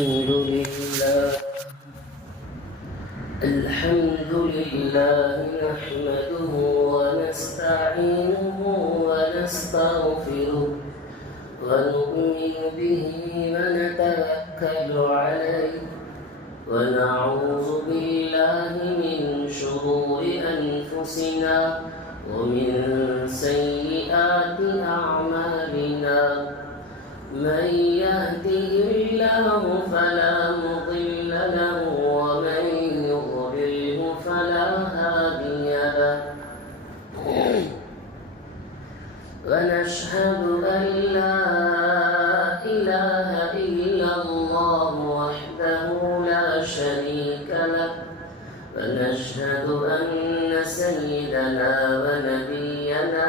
الحمد لله نحمده ونستعينه ونستغفره ونؤمن به ونتوكل عليه ونعوذ بالله من شرور أنفسنا ومن سيئات أعمالنا من يهده الله فلا مضل له ومن يضلله فلا هادي له ونشهد أن لا إله إلا الله وحده لا شريك له ونشهد أن سيدنا ونبينا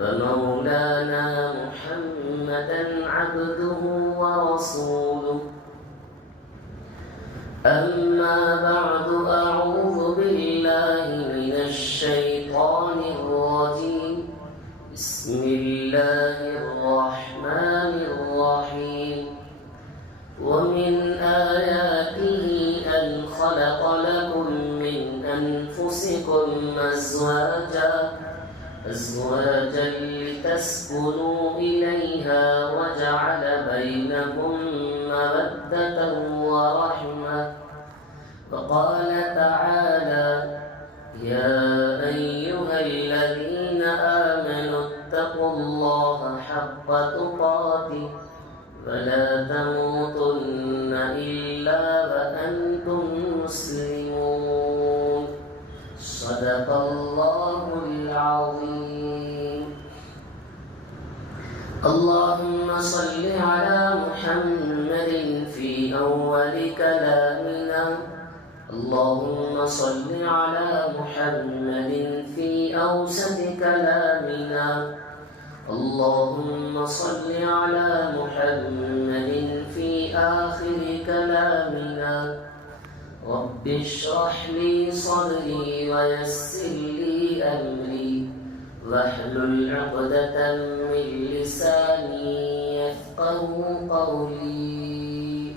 ومولانا محمدا عبده ورسوله أما بعد أعوذ بالله من الشيطان الرجيم بسم الله الرحمن الرحيم ومن آياته أن خلق لكم من أنفسكم أزواجا لتسكنوا إليها وجعل بينكم مودة ورحمة وقال تعالى يا أيها الذين آمنوا اتقوا الله حق تقاته ولا تموتن إلا وأنتم مسلمون صدق الله العظيم اللهم صل على محمد في أول كلامنا اللهم صل على محمد في أوسط كلامنا اللهم صل على محمد في آخر كلامنا رب اشرح لي صدري ويسر لي أمري واحلل عقدة من لساني يفقه قولي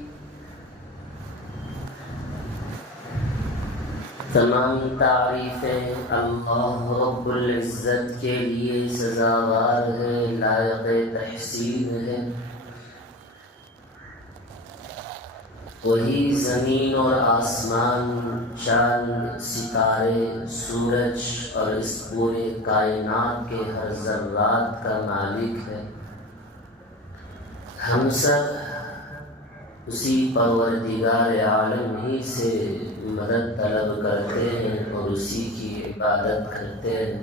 تمام تعریفیں اللہ رب العزت کے لیے سزاوار ہے، لائق تحسین ہے۔ وہی زمین اور آسمان، چاند، ستارے، سورج اور اس پورے کائنات کے ہر ذرات کا مالک ہے۔ ہم سب اسی پروردگار عالم ہی سے مدد طلب کرتے ہیں اور اسی کی عبادت کرتے ہیں۔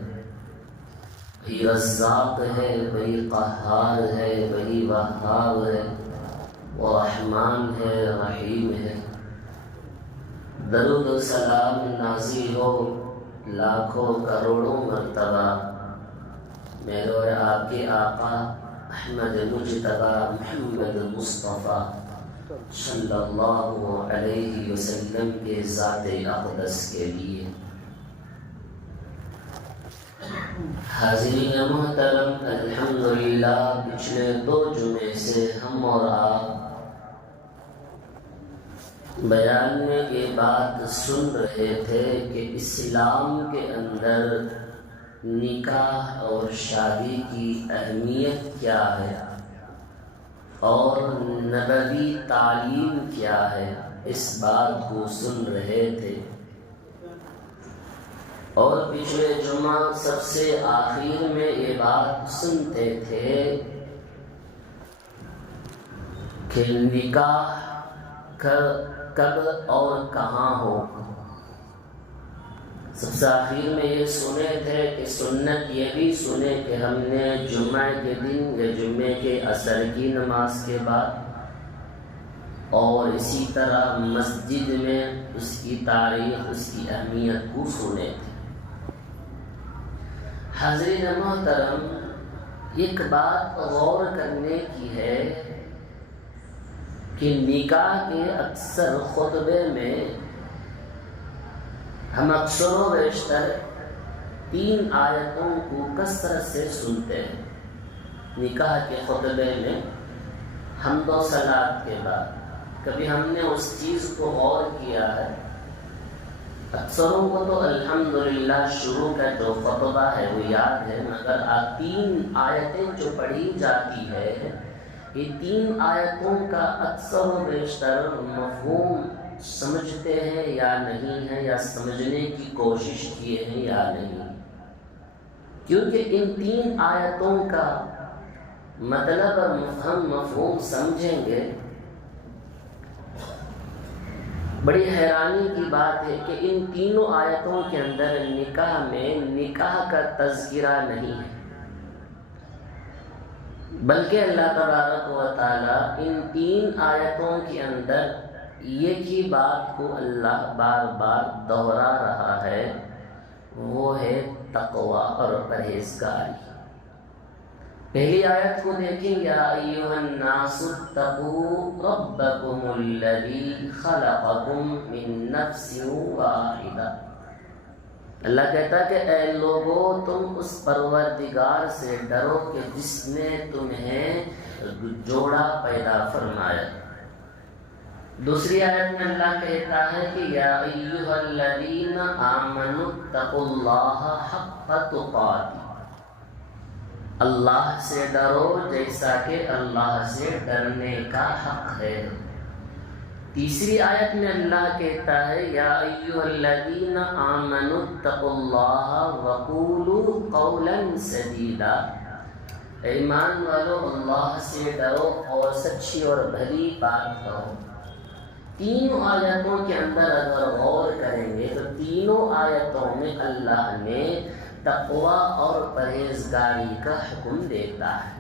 وہی رزاق ہے، وہی قہار ہے، وہی وہاب ہے، وہ رحمان ہے، رحیم ہے۔ درود و سلام نازل ہو لاکھوں کروڑوں مرتبہ میرے اور آپ کے آقا احمد مجتبی محمد مصطفیٰ صلی اللہ علیہ وسلم کے ذات اقدس کے لیے۔ حاضرین محترم، الحمدللہ پچھلے 2 جمعے سے ہم اور آپ بیان میں یہ بات سن رہے تھے کہ اسلام کے اندر نکاح اور شادی کی اہمیت کیا ہے اور نبوی تعلیم کیا ہے، اس بات کو سن رہے تھے۔ اور پچھلے جمعہ سب سے آخر میں یہ بات سنتے تھے کہ نکاح کب اور کہاں ہو۔ سب سے آخر میں یہ سنے تھے کہ سنت یہ بھی سنے کہ ہم نے جمعہ کے دن یا جمعے کے عصر کی نماز کے بعد اور اسی طرح مسجد میں اس کی تاریخ، اس کی اہمیت کو سنے تھے۔ حاضرین محترم، ایک بات غور کرنے کی ہے کہ نکاح کے اکثر خطبے میں ہم اکثر و بیشتر 3 آیتوں کو کثرت سے سنتے ہیں۔ نکاح کے خطبے میں حمد و صلات کے بعد کبھی ہم نے اس چیز کو غور کیا ہے؟ اکثروں کو تو الحمدللہ شروع کا جو خطبہ ہے وہ یاد ہے، مگر 3 آیتیں جو پڑھی جاتی ہے، یہ 3 آیتوں کا اکثر و بیشتر مفہوم سمجھتے ہیں یا نہیں ہیں، یا سمجھنے کی کوشش کیے ہیں یا نہیں، کیونکہ ان 3 آیتوں کا مطلب اور مفہوم سمجھیں گے۔ بڑی حیرانی کی بات ہے کہ ان تینوں آیتوں کے اندر نکاح میں نکاح کا تذکرہ نہیں ہے، بلکہ اللہ تبارک و تعالی ان 3 آیتوں کے اندر ایک ہی بات کو اللہ بار بار دہرا رہا ہے، وہ ہے تقوی اور پرہیزگاری۔ پہلی آیت کو دیکھیں، یا ایھا الناس اتقوا ربکم الذی خلقکم من نفس واحدہ۔ اللہ کہتا ہے کہ اے لوگو، تم اس پروردگار سے ڈرو کہ جس نے تمہیں جوڑا پیدا فرمایا۔ دوسری آیت میں اللہ کہتا ہے کہ یا ایھا الذین آمنوا اتقوا اللہ حق تقاتہ، اللہ سے ڈرو جیسا کہ اللہ سے ڈرنے کا حق ہے۔ تیسری آیت میں اللہ کہتا ہے یا ایھا الذین آمنوا اتقوا اللہ وقولوا قولا سدیدا، ایمان والو اللہ سے ڈرو اور سچی اور بھلی بات کہو۔ تینوں آیتوں کے اندر اگر غور کریں گے تو تینوں آیتوں میں اللہ نے تقوی اور پرہیزگاری کا حکم دیتا ہے،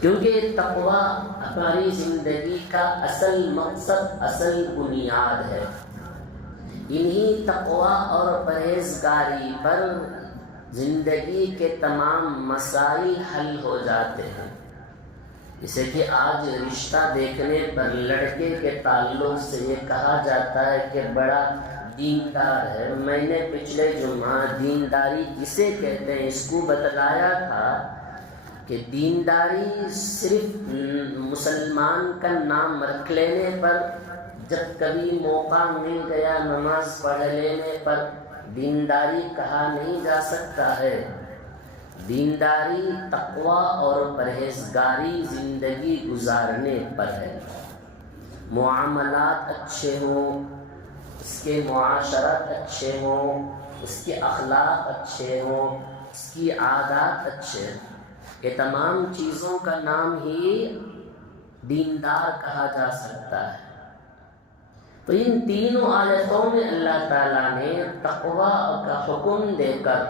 کیونکہ تقوی ہماری زندگی کا اصل مقصد، اصل بنیاد ہے۔ انہی تقوی اور پرہیزگاری پر زندگی کے تمام مسائل حل ہو جاتے ہیں۔ جیسے کہ آج رشتہ دیکھنے پر لڑکے کے تعلق سے یہ کہا جاتا ہے کہ بڑا دیندار ہے۔ میں نے پچھلے جمعہ دینداری کسے کہتے ہیں اس کو بتلایا تھا کہ دینداری صرف مسلمان کا نام رکھ لینے پر، جب کبھی موقع مل گیا نماز پڑھ لینے پر دینداری کہا نہیں جا سکتا ہے۔ دینداری تقوی اور پرہیزگاری زندگی گزارنے پر ہے۔ معاملات اچھے ہوں، اس کے معاشرت اچھے ہوں، اس کے اخلاق اچھے ہوں، اس کی عادات اچھے ہوں، یہ تمام چیزوں کا نام ہی دیندار کہا جا سکتا ہے۔ تو ان تینوں آیتوں میں اللہ تعالیٰ نے تقوی کا حکم دے کر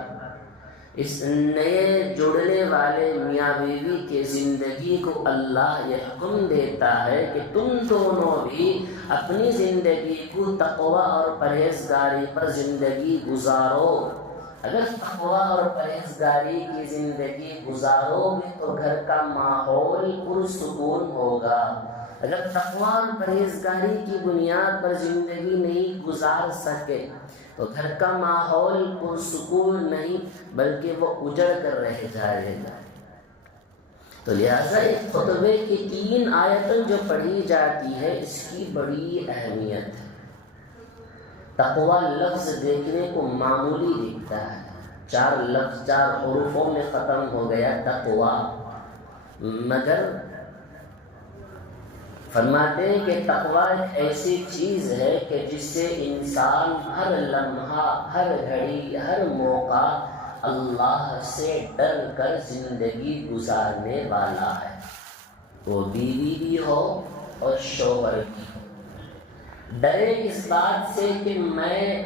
اس نئے جڑنے والے میاں بیوی کے زندگی کو اللہ یہ حکم دیتا ہے کہ تم دونوں بھی اپنی زندگی کو تقوی اور پرہیزگاری پر زندگی گزارو۔ اگر تقوی اور پرہیزگاری کی زندگی گزارو گے تو گھر کا ماحول پرسکون ہوگا۔ اگر تقوی اور پرہیزگاری کی بنیاد پر زندگی نہیں گزار سکے تو گھر کا ماحول پرسکون نہیں بلکہ وہ اجڑ کر رہ جائے گا۔ تو لہٰذا ایک خطبے کی 3 آیتیں جو پڑھی جاتی ہے اس کی بڑی اہمیت ہے۔ تقوی لفظ دیکھنے کو معمولی دکھتا ہے، 4 لفظ 4 حروفوں میں ختم ہو گیا تقوی، مگر فرماتے ہیں کہ تقوی ایک ایسی چیز ہے کہ جس سے انسان ہر لمحہ، ہر گھڑی، ہر موقع اللہ سے ڈر کر زندگی گزارنے والا ہے، وہ بیوی بھی ہو اور شوہر بھی ہو۔ ڈرے اس بات سے کہ میں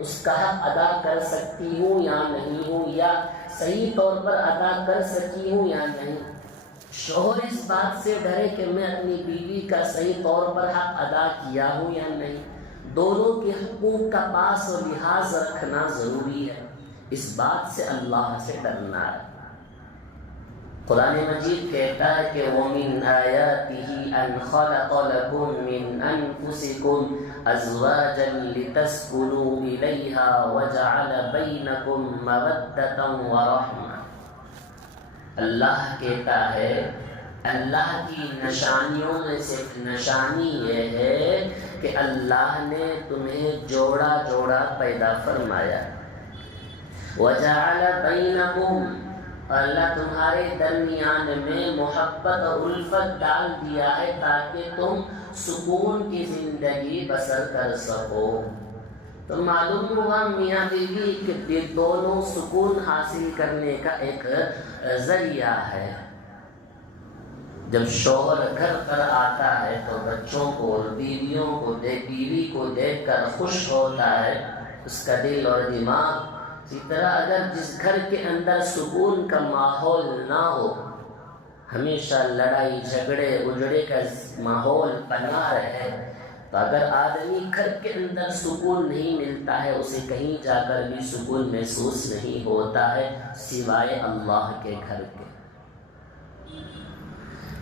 اس کا حق ادا کر سکتی ہوں یا نہیں ہوں، یا صحیح طور پر ادا کر سکی ہوں یا نہیں۔ شوہر اس بات سے ڈرے کہ میں اپنی بیوی کا صحیح طور پر حق ادا کیا ہوں یا نہیں۔ دونوں کے حقوق کا پاس و لحاظ رکھنا ضروری ہے، اس بات سے اللہ سے ڈرنا ہے۔ قرآن مجید کہتا ہے کہ وَمِنْ آيَاتِهِ أَنْ خَلَقَ لَكُم مِّنْ أَنفُسِكُمْ أَزْوَاجًا لِتَسْكُنُوا إِلَيْهَا وَجَعَلَ بَيْنَكُم مَّوَدَّةً وَرَحْمَةً۔ اللہ کہتا ہے اللہ کی نشانیوں میں سے نشانی یہ ہے کہ اللہ نے تمہیں جوڑا جوڑا پیدا فرمایا. وَجَعَلَ بَيْنَكُمْ، اللہ تمہارے درمیان میں محبت اور الفت ڈال دیا ہے تاکہ تم سکون کی زندگی بسر کر سکو. تو معلوم ہوا میاں بیوی کے دونوں سکون حاصل کرنے کا ایک ذریعہ ہے. جب شوہر گھر پر آتا ہے تو بچوں کو اور بیوی کو دیکھ کر خوش ہوتا ہے اس کا دل اور دماغ. اسی طرح اگر جس گھر کے اندر سکون کا ماحول نہ ہو، ہمیشہ لڑائی جھگڑے اجڑے کا ماحول بنا رہے، تو اگر آدمی گھر کے اندر سکون نہیں ملتا ہے، اسے کہیں جا کر بھی سکون محسوس نہیں ہوتا ہے سوائے اللہ کے گھر کے.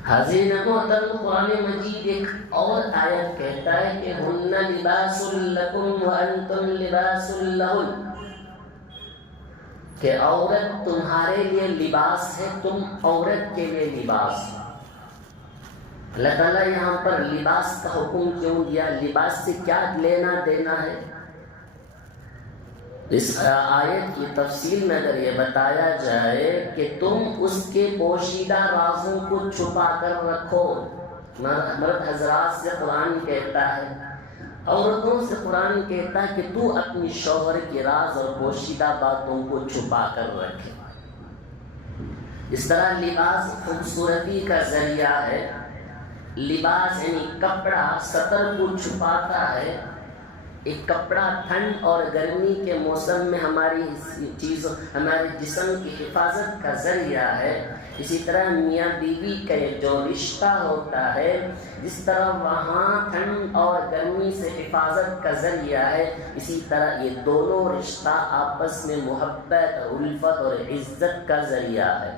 حاضرین محترم، قرآن مجید ایک اور آیت کہتا ہے کہ ہن لباس لکم وانتم لباس لہن، کہ عورت تمہارے لیے لباس ہے، تم عورت کے لیے لباس. اللہ تعالیٰ یہاں پر لباس کا حکم کیوں دیا؟ لباس سے کیا لینا دینا ہے؟ اس آیت کی تفصیل میں اگر یہ بتایا جائے کہ تم اس کے پوشیدہ رازوں کو چھپا کر رکھو. مرد حضرات سے قرآن کہتا ہے، عورتوں سے قرآن کہتا ہے کہ تو اپنی شوہر کے راز اور پوشیدہ باتوں کو چھپا کر رکھے. اس طرح لباس خوبصورتی کا ذریعہ ہے. لباس یعنی کپڑا ستر کو چھپاتا ہے. ایک کپڑا ٹھنڈ اور گرمی کے موسم میں ہمارے جسم کی حفاظت کا ذریعہ ہے. اسی طرح میاں بیوی کا جو رشتہ ہوتا ہے، جس طرح وہاں ٹھنڈ اور گرمی سے حفاظت کا ذریعہ ہے، اسی طرح یہ دونوں رشتہ آپس میں محبت اور الفت اور عزت کا ذریعہ ہے.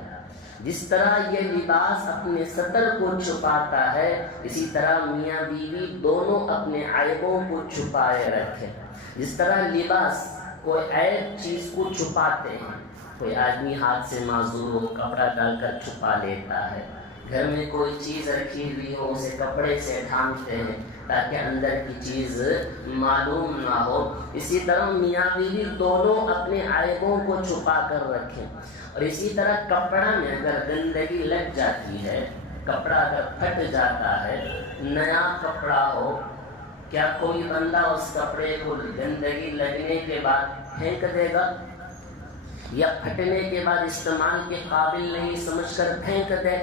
جس طرح یہ لباس اپنے ستر کو چھپاتا ہے، اسی طرح میاں بیوی دونوں اپنے عیبوں کو چھپائے رکھیں. جس طرح لباس کوئی عیب چیز کو چھپاتے ہیں، کوئی آدمی ہاتھ سے معذور ہو کپڑا ڈال کر چھپا لیتا ہے، گھر میں کوئی چیز رکھی ہوئی ہو اسے کپڑے سے ڈھانپتے ہیں تاکہ اندر کی چیز معلوم نہ ہو. اسی طرح میاں بیوی دونوں اپنے عیبوں کو چھپا کر رکھیں. اور اسی طرح کپڑا میں اگر گندگی لگ جاتی ہے، کپڑا اگر پھٹ جاتا ہے، نیا کپڑا ہو، کیا کوئی بندہ اس کپڑے کو گندگی لگنے کے بعد پھینک دے گا یا پھٹنے کے بعد استعمال کے قابل نہیں سمجھ کر پھینک دے؟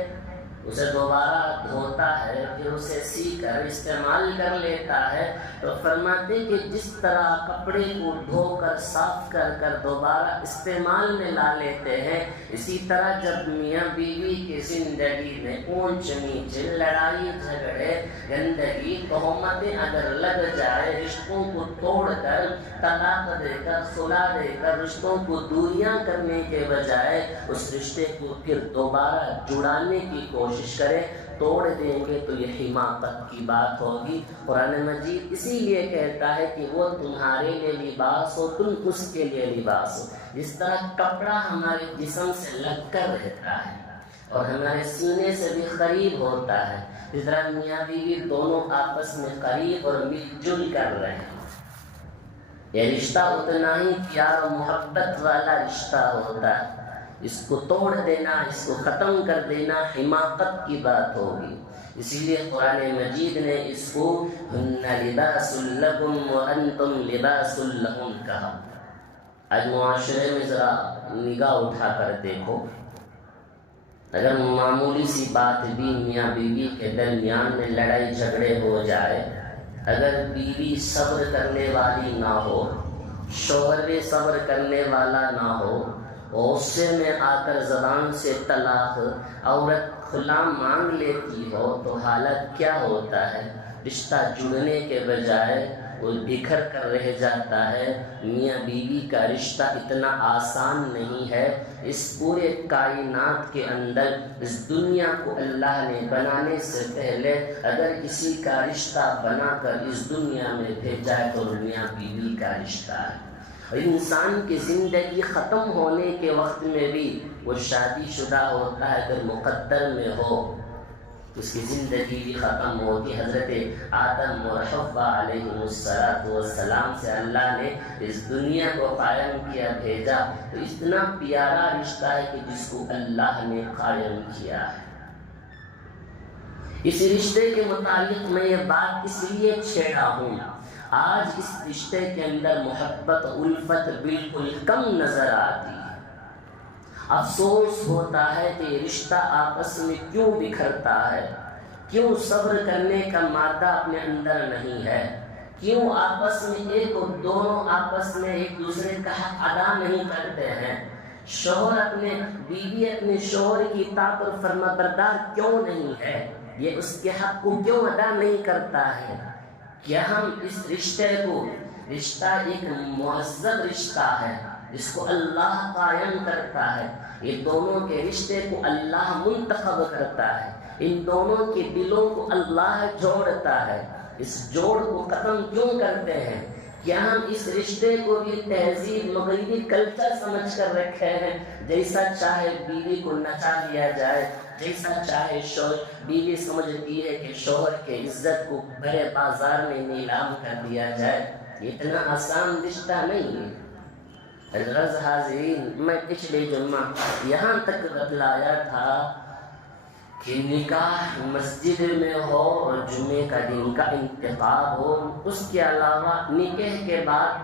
اسے دوبارہ دھوتا ہے، پھر اسے سی کر استعمال کر لیتا ہے. تو فرماتے کہ جس طرح کپڑے کو دھو کر صاف کر کر دوبارہ استعمال میں لا لیتے ہیں، اسی طرح جب میاں بیوی کی زندگی میں اونچ نیچ، لڑائی جھگڑے، گندگی، تہمتیں اگر لگ جائے، رشتوں کو توڑ کر، طلاق دے کر، صلح دے کر رشتوں کو دوریاں کرنے کے بجائے اس رشتے کو پھر دوبارہ جڑانے کی کوشش کرے، توڑ دیں گے تو یہ حماقت کی بات ہوگی. قرآن مجید اسی لیے کہتا ہے کہ وہ تمہارے لیے لباس ہو، تم اس کے لیے لباس ہو. جس طرح کپڑا ہمارے جسم سے لگ کر رہتا ہے اور ہمارے سینے سے بھی قریب ہوتا ہے، اس طرح میاں بیوی دونوں آپس میں قریب اور مل جل کر رہے ہیں. یہ رشتہ اتنا ہی پیار و محبت والا رشتہ ہوتا ہے. اس کو توڑ دینا، اس کو ختم کر دینا حماقت کی بات ہوگی. اسی لیے قرآن مجید نے اس کو ہن لباس لکم وانتم لباس لہن کہا. آج معاشرے میں ذرا نگاہ اٹھا کر دیکھو، اگر معمولی سی بات بھی میاں بیوی کے درمیان میں لڑائی جھگڑے ہو جائے، اگر بیوی صبر کرنے والی نہ ہو، شوہر بھی صبر کرنے والا نہ ہو، غصے میں آ کر زبان سے طلاق عورت کھلا مانگ لیتی ہو، تو حالت کیا ہوتا ہے؟ رشتہ جڑنے کے بجائے وہ بکھر کر رہ جاتا ہے. میاں بیوی کا رشتہ اتنا آسان نہیں ہے. اس پورے کائنات کے اندر اس دنیا کو اللہ نے بنانے سے پہلے اگر کسی کا رشتہ بنا کر اس دنیا میں بھیجا ہے تو میاں بیوی کا رشتہ ہے. اور انسان کی زندگی ختم ہونے کے وقت میں بھی وہ شادی شدہ ہوتا ہے اگر مقدر میں ہو. اس کی زندگی بھی ختم ہوگی۔ حضرت آدم اور حوا علیہ السلام سے اللہ نے اس دنیا کو قائم کیا، بھیجا، تو اتنا پیارا رشتہ ہے کہ جس کو اللہ نے قائم کیا ہے۔ اس رشتے کے متعلق میں یہ بات اس لیے چھیڑا ہوں، آج اس رشتے کے اندر محبت الفت بالکل کم نظر آتی ہے۔ افسوس ہوتا ہے کہ یہ رشتہ آپس میں کیوں بکھرتا ہے، کیوں صبر کرنے کا مادہ اپنے اندر نہیں ہے، کیوں آپس میں دونوں آپس میں ایک دوسرے کا حق ادا نہیں کرتے ہیں، شوہر اپنے بیوی اپنے شوہر کی اطاعت اور فرما بردار کیوں نہیں ہے، یہ اس کے حق کو کیوں ادا نہیں کرتا ہے۔ کیا ہم اس رشتہ ایک معزز رشتہ ہے جس کو اللہ قائم کرتا ہے، یہ دونوں کے رشتے کو اللہ منتخب کرتا ہے، ان دونوں کے دلوں کو اللہ جوڑتا ہے، اس جوڑ کو ختم کیوں کرتے ہیں؟ کیا ہم اس رشتے کو بھی تہذیب مغربی کلچر سمجھ کر رکھے ہیں، جیسا چاہے بیوی کو نچا لیا جائے، جیسا چاہے شوہر، بیوی سمجھتی ہے کہ شوہر کے عزت کو بڑے بازار میں نیلام کر دیا جائے، اتنا آسان رشتہ نہیں ہے۔ عزیز حاضرین، میں پچھلے جمعہ یہاں تک بتلایا تھا کہ نکاح مسجد میں ہو اور جمعے کا دن کا انتخاب ہو، اس کے علاوہ نکاح کے بعد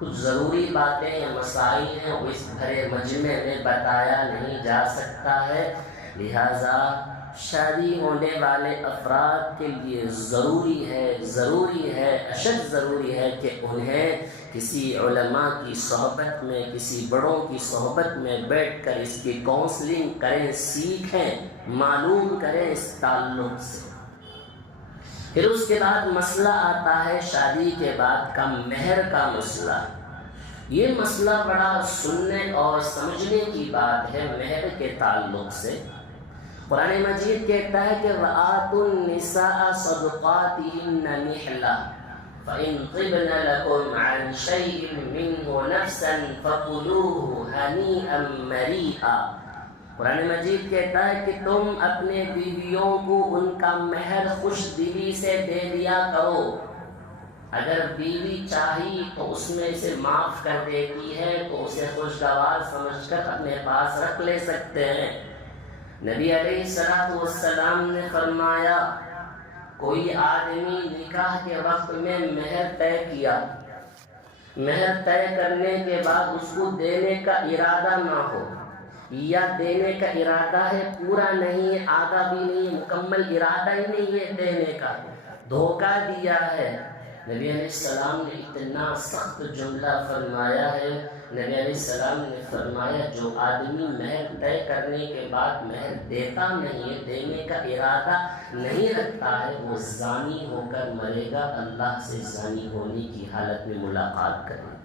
کچھ ضروری باتیں یا مسائل ہیں وہ اس بھرے مجمع میں بتایا نہیں جا سکتا ہے، لہذا شادی ہونے والے افراد کے لیے ضروری ہے اشد ضروری ہے کہ انہیں کسی علماء کی صحبت میں، کسی بڑوں کی صحبت میں بیٹھ کر اس کی کونسلنگ کریں، سیکھیں، معلوم کریں اس تعلق سے۔ پھر اس کے بعد مسئلہ آتا ہے شادی کے بعد کا مہر کا مسئلہ۔ یہ مسئلہ بڑا سننے اور سمجھنے کی بات ہے مہر کے تعلق سے۔ قرآن مجید کہتا ہے کہ وَآتُوا النِّسَاءَ صَدُقَاتِهِنَّ نِحْلَةً فَإِن طِبْنَ لَكُمْ عَنْ شَيْءٍ مِّنْهُ نَفْسًا فَكُلُوهُ هَنِيئًا مَرِيئًا۔ قرآن مجید کہتا ہے کہ تم اپنے بیویوں کو ان کا مہر خوش دلی سے دے دیا کرو، اگر بیوی چاہی تو اس میں سے معاف کر دیتی ہے تو اسے خوشگوار سمجھ کر اپنے پاس رکھ لے سکتے ہیں۔ نبی علیہ السلام نے فرمایا کوئی آدمی نکاح کے وقت میں مہر طے کیا، مہر طے کرنے کے بعد اس کو دینے کا ارادہ نہ ہو، یا دینے کا ارادہ ہے پورا نہیں ہے، آدھا بھی نہیں، مکمل ارادہ ہی نہیں ہے دینے کا، دھوکہ دیا ہے، نبی علیہ السلام نے اتنا سخت جملہ فرمایا ہے، نبی علیہ السلام نے فرمایا جو آدمی مہر طے کرنے کے بعد مہر دیتا نہیں ہے، دینے کا ارادہ نہیں رکھتا ہے، وہ زانی ہو کر مرے گا، اللہ سے زانی ہونے کی حالت میں ملاقات کرے گا۔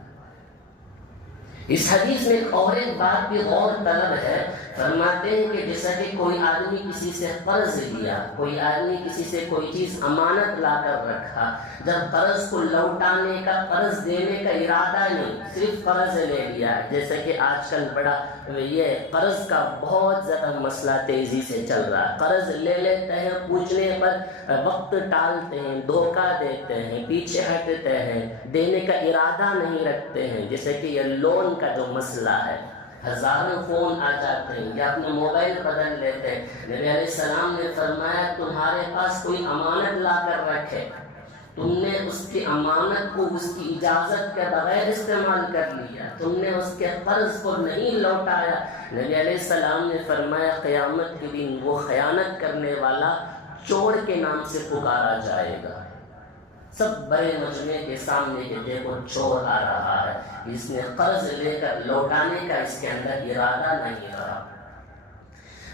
اس حدیث میں ایک بات بھی غور طلب ہے، فرماتے ہیں کہ جیسا کہ کوئی آدمی کسی سے قرض لیا، کوئی آدمی کسی سے کوئی چیز امانت لا کر رکھا، جب قرض کو لوٹانے کا، قرض دینے کا ارادہ نہیں، صرف قرض لے لیا، جیسا کہ آج کل بڑا یہ قرض کا بہت زیادہ مسئلہ تیزی سے چل رہا ہے، قرض لے لیتے ہیں، پوچھنے پر وقت ٹالتے ہیں، دھوکہ دیتے ہیں، پیچھے ہٹتے ہیں، دینے کا ارادہ نہیں رکھتے ہیں، جیسے کہ یہ لون کا جو مسئلہ ہے، ہزاروں فون آ جاتے ہیں یا اپنا موبائل بدل لیتے ہیں۔ نبی علیہ السلام نے فرمایا تمہارے پاس کوئی امانت لا کر رکھے، تم نے اس کی امانت کو اس کی اجازت کے بغیر استعمال کر لیا، تم نے اس کے قرض کو نہیں لوٹایا، نبی علیہ السلام نے فرمایا قیامت کے دن وہ خیانت کرنے والا چور کے نام سے پکارا جائے گا۔ سب بڑے مجمع کے سامنے کہ دیکھو چور آ رہا ہے، اس نے قرض لے کر لوٹانے کا اس کے اندر ارادہ نہیں رہا۔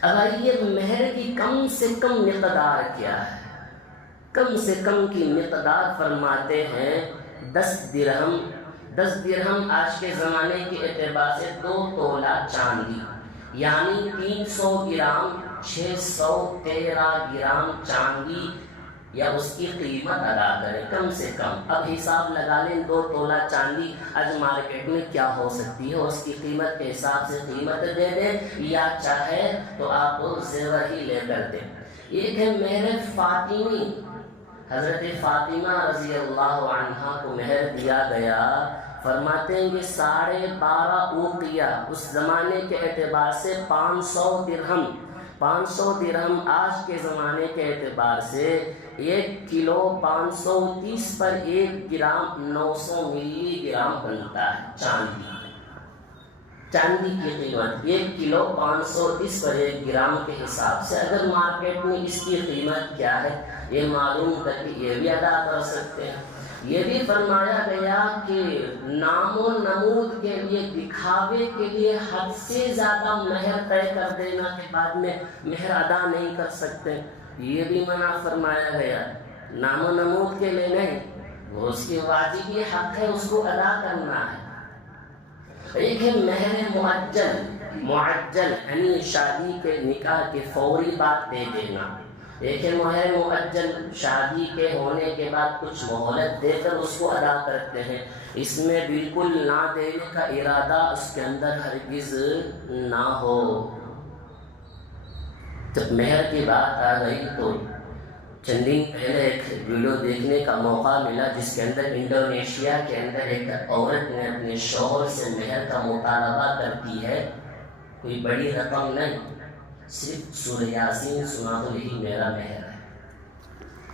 اگر یہ مہر کی کم سے کم مقدار کیا ہے، کم سے کم کی مقدار فرماتے ہیں 10 درہم۔ 10 درہم آج کے زمانے کے اعتبار سے 2 تولہ چاندی، یعنی 300 گرام، 613 گرام چاندی یا اس کی قیمت ادا کریں کم سے کم۔ اب حساب لگا لیں 2 تولہ چاندی آج مارکیٹ میں کیا ہو سکتی ہے، اس کی قیمت کے حساب سے قیمت دے دیں، یا چاہے تو آپ زیور ہی لے کر دیں۔ ایک ہے مہر فاطمی، حضرت فاطمہ رضی اللہ عنہا کو مہر دیا گیا، فرماتے ہیں کہ 12.5 اوقیہ اس زمانے کے اعتبار سے 500 درہم، 500 درہم آج کے زمانے کے اعتبار سے 1 کلو 530 پر 1 گرام 900 ملی گرام بنتا ہے چاندی کی قیمت 1 کلو 530 پر 1 گرام کے حساب سے اگر مارکیٹ میں اس کی قیمت کیا ہے یہ معلوم کر کے یہ بھی ادا کر سکتے ہیں۔ یہ بھی فرمایا گیا کہ نام و نمود کے لیے، دکھاوے کے لیے حد سے زیادہ مہر طے کر دینا کے بعد میں مہر ادا نہیں کر سکتے، یہ بھی منع فرمایا گیا۔ نام و نمود کے لیے نہیں، وہ اس کی واجبی حق ہے، اس کو ادا کرنا ہے۔ ایک ہے مہر معجل یعنی شادی کے نکاح کے فوری بعد دے دینا، ایک ہے مہر معجل شادی کے ہونے کے بعد کچھ مہلت دے کر اس کو ادا کرتے ہیں، اس میں بالکل نہ دینے کا ارادہ اس کے اندر ہرگز نہ ہو۔ جب مہر کی بات آ گئی تو چند دن پہلے ایک ویڈیو دیکھنے کا موقع ملا جس کے اندر انڈونیشیا کے اندر ایک عورت نے اپنے شوہر سے مہر کا مطالبہ کرتی ہے، کوئی بڑی رقم نہیں، صرف سورہ یاسین سنا دو یہی میرا مہر ہے،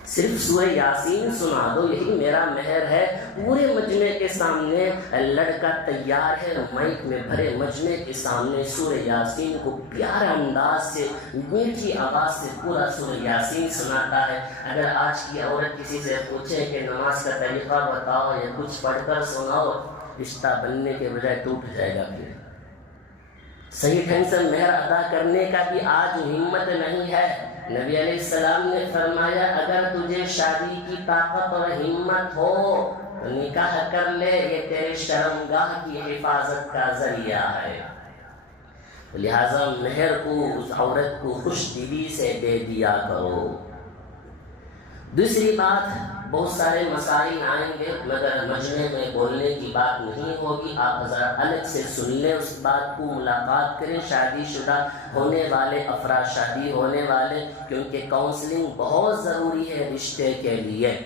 صرف سورہ یاسین سنا دو یہی میرا مہر ہے۔ پورے مجمع کے سامنے لڑکا تیار ہے، مائک میں بھرے مجمع کے سامنے سورہ یاسین کو پیارے انداز سے میٹھی آواز سے پورا سورہ یاسین سناتا ہے۔ اگر آج کی عورت کسی سے پوچھے کہ نماز کا طریقہ بتاؤ یا کچھ پڑھ کر سناؤ، رشتہ بننے کے بجائے ٹوٹ جائے گا۔ پھر صحیح ڈھنگ سے مہر ادا کرنے کا بھی آج ہمت نہیں ہے۔ نبی علیہ السلام نے فرمایا اگر تجھے شادی کی طاقت اور ہمت ہو تو نکاح کر لے، یہ تیرے شرمگاہ کی حفاظت کا ذریعہ ہے۔ لہذا مہر کو اس عورت کو خوش دلی سے دے دیا کرو۔ دوسری بات، بہت سارے مسائل آئیں گے مگر مجمع میں بولنے کی بات نہیں ہوگی، آپ حضرات الگ سے سن لیں اس بات کو، ملاقات کریں شادی شدہ ہونے والے افراد، شادی ہونے والے، کیونکہ کاؤنسلنگ بہت ضروری ہے رشتے کے لیے۔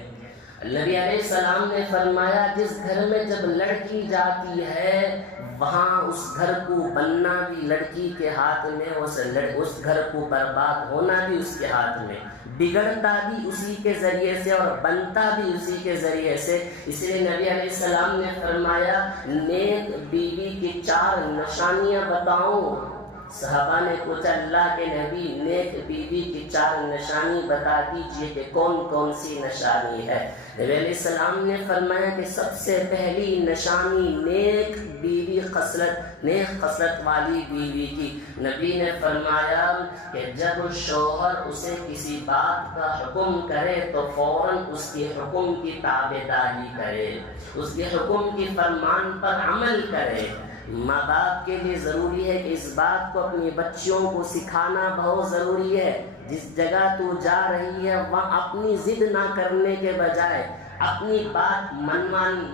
نبی علیہ السلام نے فرمایا جس گھر میں جب لڑکی جاتی ہے وہاں اس گھر کو بننا بھی لڑکی کے ہاتھ میں، اس گھر کو برباد ہونا بھی اس کے ہاتھ میں، بگڑتا بھی اسی کے ذریعے سے اور بنتا بھی اسی کے ذریعے سے۔ اس لیے نبی علیہ السلام نے فرمایا نیک بیوی کی 4 نشانیاں بتاؤں۔ صحابہ نے پوچھا اللہ کے نبی نیک بیوی کی 4 نشانی بتا دیجئے کہ کون کون سی نشانی ہے۔ نبی علیہ السلام نے فرمایا کہ سب سے پہلی نشانی نیک بیوی خصلت، نیک خصلت والی بیوی کی۔ نبی نے فرمایا کہ جب شوہر اسے کسی بات کا حکم کرے تو فوراً اس کے حکم کی تابعداری کرے، اس کے حکم کی فرمان پر عمل کرے۔ ماں باپ کے لیے ضروری ہے کہ اس بات کو اپنی بچیوں کو سکھانا بہت ضروری ہے۔ جس جگہ تو جا رہی ہے وہاں اپنی ضد نہ کرنے کے بجائے، اپنی بات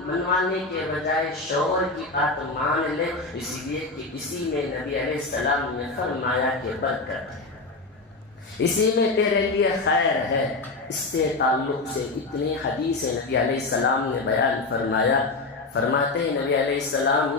منوانے کے بجائے شوہر کی بات مان لے، اس لیے کہ اسی میں نبی علیہ السلام نے فرمایا کہ برکت ہے، اسی میں تیرے لیے خیر ہے۔ اس سے تعلق سے اتنی حدیث نبی علیہ السلام نے بیان فرمایا۔ فرماتے ہیں نبی علیہ السلام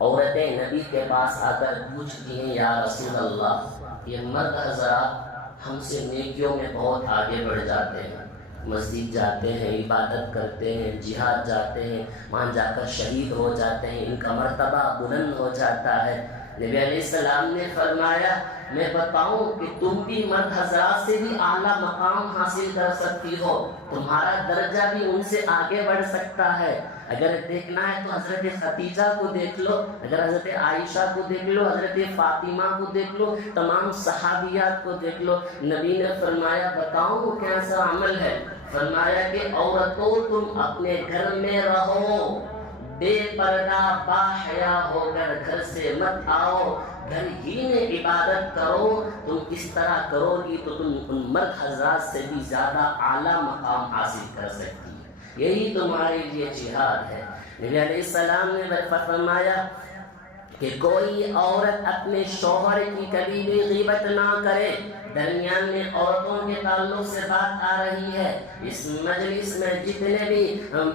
عورتیں نبی کے پاس آ کر پوچھتی ہیں یا رسول اللہ یہ مرد حضرات ہم سے نیکیوں میں بہت آگے بڑھ جاتے ہیں، مسجد جاتے ہیں، عبادت کرتے ہیں، جہاد جاتے ہیں، وہاں جا کر شہید ہو جاتے ہیں، ان کا مرتبہ بلند ہو جاتا ہے۔ نبی علیہ السلام نے فرمایا میں بتاؤں کہ تم بھی مرد حضرات سے بھی اعلیٰ مقام حاصل کر سکتی ہو، تمہارا درجہ بھی ان سے آگے بڑھ سکتا ہے۔ اگر دیکھنا ہے تو حضرت خدیجہ کو دیکھ لو، اگر حضرت عائشہ کو دیکھ لو، حضرت فاطمہ کو دیکھ لو، تمام صحابیات کو دیکھ لو۔ نبی نے فرمایا بتاؤں کیسا عمل ہے؟ فرمایا کہ عورتوں تم اپنے گھر میں رہو، بے پردہ با حیا ہو کر گھر سے مت آؤ، گھر ہی میں عبادت کرو۔ تم اس طرح کرو گی تو تم ان مرد حضرات سے بھی زیادہ اعلیٰ مقام حاصل کر سکتی ہے، یہی تمہارے لیے جہاد ہے۔ نبی علیہ السلام نے فرمایا کہ کوئی عورت اپنے شوہر کی کبھی بھی غیبت نہ کرے۔ درمیان میں عورتوں کے تعلق سے بات آ رہی ہے۔ اس مجلس میں جتنے بھی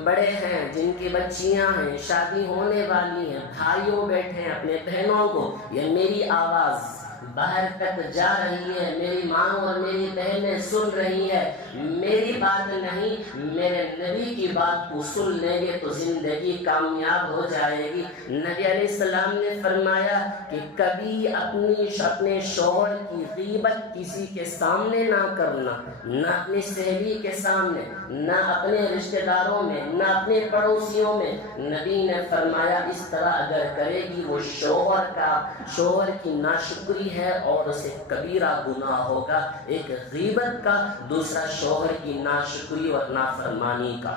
بڑے ہیں، جن کی بچیاں ہیں، شادی ہونے والی ہیں، بھائیوں بیٹھے ہیں، اپنے بہنوں کو یہ میری آواز باہر تک جا رہی ہے، میری ماں اور میری بہنیں سن رہی ہے۔ میری بات نہیں، میرے نبی کی بات کو سن لیں گے تو زندگی کامیاب ہو جائے گی۔ نبی علیہ السلام نے فرمایا کہ کبھی اپنے شوہر کی غیبت کسی کے سامنے نہ کرنا، نہ اپنی سہیلی کے سامنے، نہ اپنے رشتہ داروں میں، نہ اپنے پڑوسیوں میں۔ نبی نے فرمایا اس طرح اگر کرے گی وہ شوہر کی ناشکری ہے اور اسے کبیرہ گناہ ہوگا، ایک غیبت کا، دوسرا شوہر کی ناشکری اور نافرمانی کا۔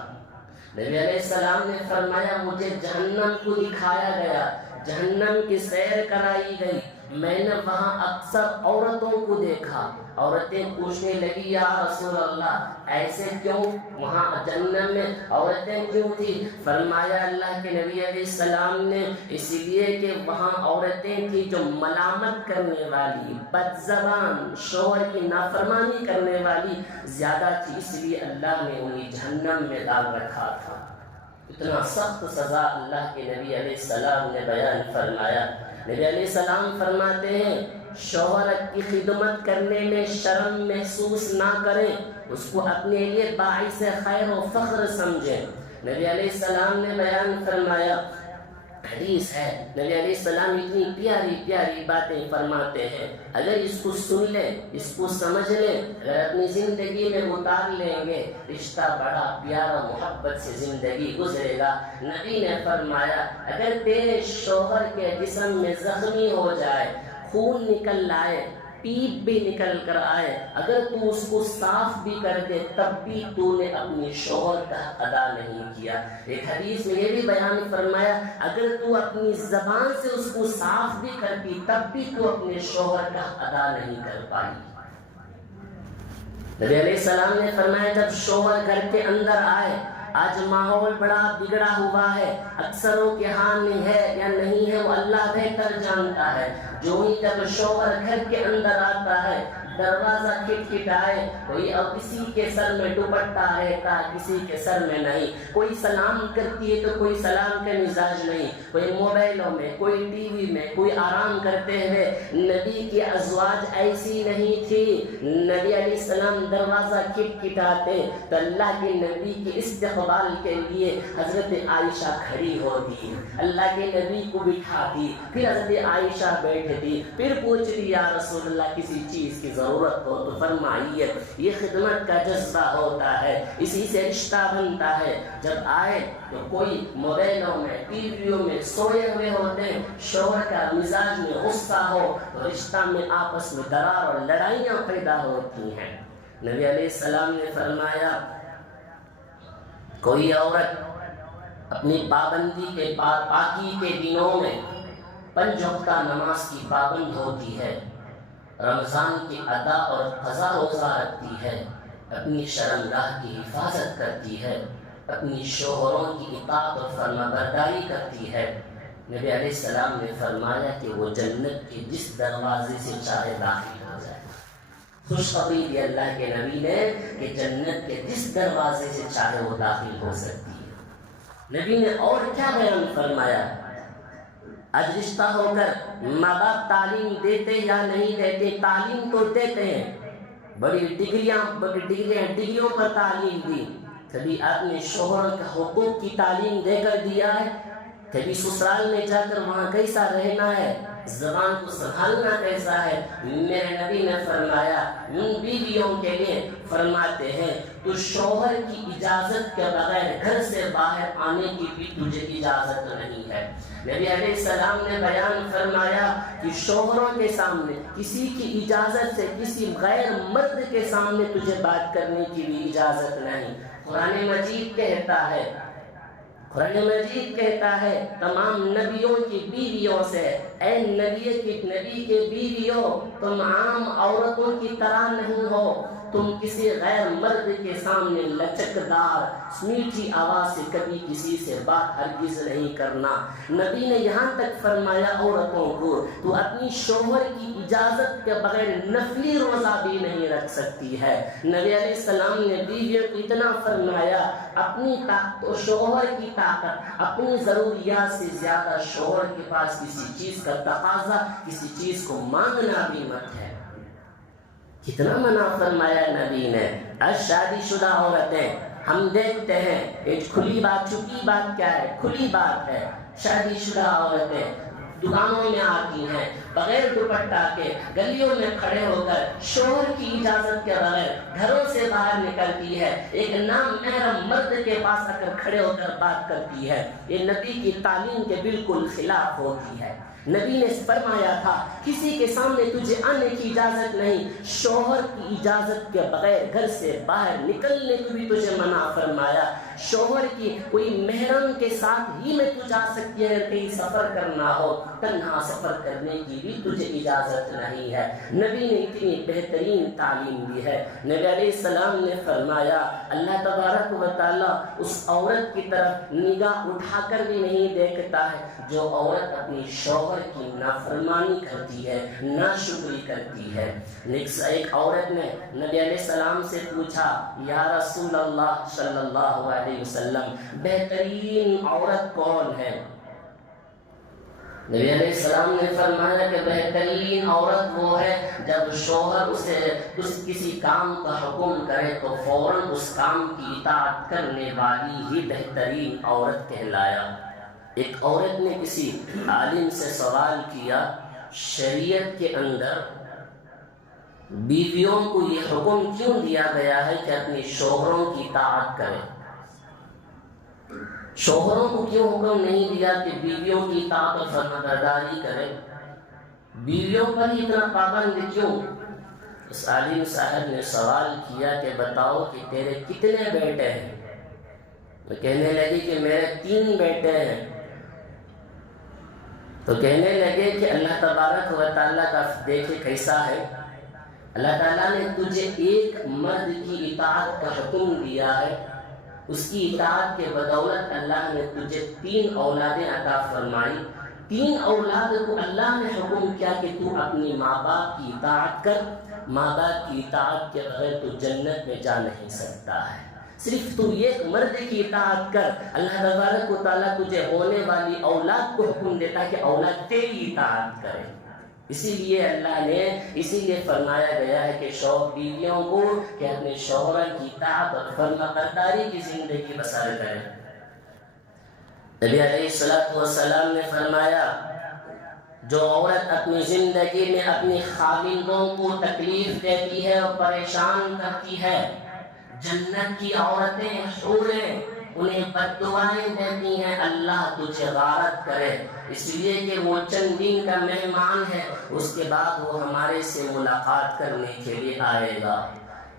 نبی علیہ السلام نے فرمایا مجھے جہنم کو دکھایا گیا، جہنم کی سیر کرائی گئی، میں نے وہاں اکثر عورتوں کو دیکھا۔ عورتیں پوچھنے لگی یا رسول اللہ ایسے کیوں، وہاں جہنم میں عورتیں کیوں تھی؟ فرمایا اللہ کے نبی علیہ السلام نے اس لیے کہ وہاں عورتیں تھیں جو ملامت کرنے والی، بد زبان، شوہر کی نافرمانی کرنے والی زیادہ تھی، اس لیے اللہ نے انہیں جہنم میں ڈال رکھا تھا۔ اتنا سخت سزا اللہ کے نبی علیہ السلام نے بیان فرمایا۔ نبی علیہ السلام فرماتے ہیں شوہر کی خدمت کرنے میں شرم محسوس نہ کریں، اس کو اپنے لیے باعث خیر و فخر سمجھیں۔ نبی علیہ السلام نے بیان فرمایا، حدیث ہے، نبی علیہ السلام اتنی پیاری پیاری باتیں فرماتے ہیں، اگر اس کو سن لیں، اس کو سمجھ لیں، اگر اپنی زندگی میں اتار لیں گے، رشتہ بڑا پیارا محبت سے زندگی گزرے گا۔ نبی نے فرمایا اگر تیرے شوہر کے جسم میں زخمی ہو جائے، خون نکل آئے، پیپ بھی نکل کر آئے، اگر تو اس کو صاف بھی کر دے تب بھی تو نے اپنی شوہر کا ادا نہیں کیا۔ ایک حدیث میں یہ بھی بیان فرمایا اگر تو اپنی زبان سے اس کو صاف بھی کرتی تب بھی تو اپنے شوہر کا ادا نہیں کر پائی۔ نبی علیہ السلام نے فرمایا جب شوہر گھر کے اندر آئے، آج ماحول بڑا بگڑا ہوا ہے، اکثروں کے ہاں نہیں ہے یا نہیں ہے وہ اللہ بہتر جانتا ہے، جو ہی جب شوہر گھر کے اندر آتا ہے دروازہ کھٹکھٹائے، کوئی اب کسی کے سر میں دوپٹہ رہتا ہے، کسی کے سر میں نہیں، کوئی سلام کرتی ہے تو کوئی سلام کے مزاج نہیں، کوئی موبائلوں میں، کوئی ٹی وی میں، کوئی آرام کرتے ہوئے۔ نبی کی ازواج ایسی نہیں تھی، نبی علیہ السلام دروازہ کھٹکھٹاتے تو اللہ کے نبی کے استقبال کے لیے حضرت عائشہ کھڑی ہوتی، اللہ کے نبی کو بٹھاتی، پھر حضرت عائشہ بیٹھتی، پھر پوچھتی یا رسول اللہ کسی چیز کی ضرورت ہو تو فرمائیے۔ یہ خدمت کا جذبہ ہوتا ہے، اسی سے رشتہ بنتا ہے۔ جب آئے تو کوئی موبائلوں میں، ٹی ویوں میں سوئے ہوئے ہوتے ہیں، شوہر کا مزاج میں غصہ ہو تو رشتہ میں آپس میں درار اور لڑائیاں پیدا ہوتی ہیں۔ نبی علیہ السلام نے فرمایا کوئی عورت اپنی پابندی کے پاکی کے دنوں میں 5 وقتہ نماز کی پابند ہوتی ہے، رمضان کی ادا اور قضا روزہ رکھتی ہے، اپنی شرمگاہ کی حفاظت کرتی ہے، اپنی شوہروں کی اطاعت اور فرمانبرداری کرتی ہے، نبی علیہ السلام نے فرمایا کہ وہ جنت کے جس دروازے سے چاہے داخل ہو جائے۔ خوشخبری دی اللہ کے نبی نے کہ جنت کے جس دروازے سے چاہے وہ داخل ہو سکتی ہے۔ نبی نے اور کیا بیان فرمایا؟ آج رشتہ ہو کر ماں باپ تعلیم دیتے یا نہیں دیتے، تعلیم تو دیتے ہیں، بڑی ڈگریوں پر تعلیم دی، کبھی آپ نے شوہر کا حقوق کی تعلیم دے کر دیا ہے؟ کبھی سسرال میں جا کر وہاں کیسا رہنا ہے، زبان کو سنبھالنا کیسا ہے؟ میرے نبی نے فرمایا ان بیویوں کے لیے فرماتے ہیں تو شوہر کی اجازت کے بغیر گھر سے باہر آنے کی بھی تجھے اجازت نہیں ہے۔ نبی علیہ السلام نے بیان فرمایا کہ شوہروں کے سامنے کسی کی اجازت سے کسی غیر مرد کے سامنے تجھے بات کرنے کی بھی اجازت نہیں۔ قرآن مجید کہتا ہے تمام نبیوں کی بیویوں سے، اے نبی کے بیویوں تم عام عورتوں کی طرح نہیں ہو، تم کسی غیر مرد کے سامنے لچکدار میٹھی آواز سے کبھی کسی سے بات ہرگز نہیں کرنا۔ نبی نے یہاں تک فرمایا عورتوں کو تو اپنی شوہر کی اجازت کے بغیر نفلی روزہ بھی نہیں رکھ سکتی ہے۔ نبی علیہ السلام نے بیویوں کو اتنا فرمایا اپنی شوہر کی طاقت، اپنی ضروریات سے زیادہ شوہر کے پاس کسی چیز کا تقاضا، کسی چیز کو مانگنا بھی مت ہے۔ کتنا منع فرمایا نبی نے۔ آج شادی شدہ عورتیں ہم دیکھتے ہیں، ایک کھلی بات، چھپی بات کیا ہے، کھلی بات ہے، شادی شدہ عورتیں دکانوں میں آتی ہیں بغیر دوپٹہ کے، گلیوں میں کھڑے ہو کر شوہر کی اجازت کے بغیر گھروں سے باہر نکلتی ہے، ایک نامحرم مرد کے پاس آ کر کھڑے ہو کر بات کرتی ہے۔ یہ نبی کی تعلیم کے بالکل خلاف ہوتی ہے۔ نبی نے فرمایا تھا کسی کے سامنے تجھے آنے کی اجازت نہیں، شوہر کی اجازت کے بغیر گھر سے باہر نکلنے کو بھی تجھے منع فرمایا۔ شوہر کی کوئی محرم کے ساتھ ہی میں تو جا سکتی ہے، کہیں سفر کرنا ہو، تنہا سفر کرنے کی بھی تجھے اجازت نہیں ہے۔ نبی نے اتنی بہترین تعلیم دی ہے۔ نبی علیہ السلام نے فرمایا اللہ تبارک و تعالیٰ اس عورت کی طرف نگاہ اٹھا کر بھی نہیں دیکھتا ہے جو عورت اپنی شوہر کی نافرمانی کرتی ہے، ناشکری کرتی ہے۔ ایک عورت نے نبی علیہ السلام سے پوچھا یا رسول اللہ صلی اللہ علیہ وسلم بہترین عورت کون ہے؟ نبی علیہ السلام نے فرمایا کہ بہترین عورت وہ ہے جب شوہر اسے کسی کام کا حکم کرے تو فوراً اس کام کی اطاعت کرنے والی ہی بہترین عورت کہلایا۔ ایک عورت نے کسی عالم سے سوال کیا شریعت کے اندر بیویوں کو یہ حکم کیوں دیا گیا ہے کہ اپنی شوہروں کی اطاعت کریں؟ شوہروں کو کیوں حکم نہیں دیا کہ بیویوں کی اطاعت اور فرمانبرداری کریں؟ بیویوں پر ہی اتنا پابند کیوں؟ اس عالم صاحب نے سوال کیا کہ بتاؤ کہ تیرے کتنے بیٹے ہیں؟ وہ کہنے لگی کہ میرے 3 بیٹے ہیں۔ تو کہنے لگے کہ اللہ تبارک و تعالیٰ کا دیکھے کیسا ہے، اللہ تعالیٰ نے تجھے ایک مرد کی اطاعت کا حکم دیا ہے، اس کی اطاعت کے بدولت اللہ نے تجھے 3 اولادیں عطا فرمائی۔ 3 اولاد کو اللہ نے حکم کیا کہ تو اپنی ماں باپ کی اطاعت کر، ماں باپ کی اطاعت کے بغیر تو جنت میں جا نہیں سکتا ہے۔ صرف تو ایک مرد کی اطاعت کر، اللہ تبارک و تعالیٰ تجھے ہونے والی اولاد کو حکم دیتا ہے کہ اولاد تیری اطاعت کرے۔ اسی لیے فرمایا گیا ہے کہ شوہر بیویوں کو کہ اپنے شوہر کی اطاعت اور فرمانبرداری کی زندگی بسر کریں۔ نبی علیہ السلام نے فرمایا جو عورت اپنی زندگی میں اپنی خاوندوں کو تکلیف دیتی ہے اور پریشان کرتی ہے، جنت کی عورتیں حوریں انہیں بد دعائیں دیتی ہیں اللہ تجھے غارت کرے، اس لیے کہ وہ چند دن کا مہمان ہے، اس کے بعد وہ ہمارے سے ملاقات کرنے کے لیے آئے گا۔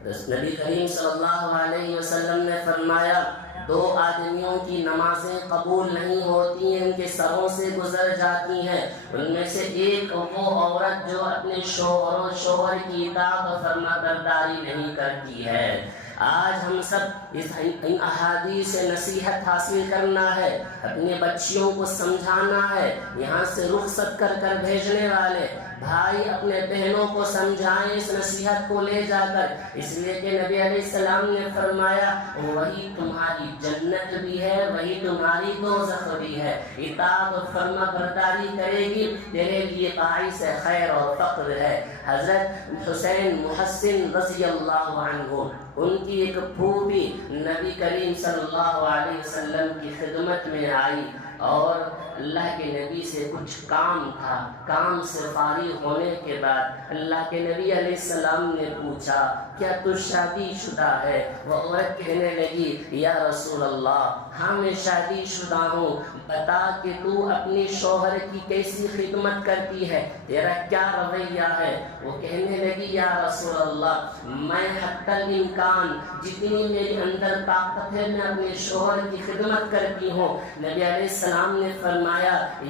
نبی کریم صلی اللہ علیہ وسلم نے فرمایا 2 آدمیوں کی نمازیں قبول نہیں ہوتی ہیں، ان کے سروں سے گزر جاتی ہیں، ان میں سے ایک وہ عورت جو اپنے شوہر کی اطاعت و فرمانبرداری نہیں کرتی ہے۔ آج ہم سب ان احادیث سے نصیحت حاصل کرنا ہے، اپنے بچیوں کو سمجھانا ہے، یہاں سے رخصت کر کر بھیجنے والے بھائی اپنے بہنوں کو سمجھائیں اس نصیحت کو لے جا کر، اس لیے کہ نبی علیہ السلام نے فرمایا وہی تمہاری جنت بھی ہے، وہی تمہاری دوزخ بھی ہے۔ اطاعت اور فرمانبرداری کرے گی تیرے لیے باعث خیر اور فقر ہے۔ حضرت حسین محسن رضی اللہ عنہ ان کی ایک پھوپھی نبی کریم صلی اللہ علیہ وسلم کی خدمت میں آئی اور اللہ کے نبی سے کچھ کام تھا، کام سے فارغ ہونے کے بعد اللہ کے نبی علیہ السلام نے پوچھا کیا تو شادی شدہ ہے؟ وہ عورت کہنے لگی یا رسول اللہ ہاں میں شادی شدہ ہوں، بتا کہ تو اپنی شوہر کی کیسی خدمت کرتی ہے، تیرا کیا رویہ ہے؟ وہ کہنے لگی یا رسول اللہ میں حتی الامکان جتنی میرے اندر طاقت ہے میں اپنے شوہر کی خدمت کرتی ہوں۔ نبی علیہ السلام نے فرمایا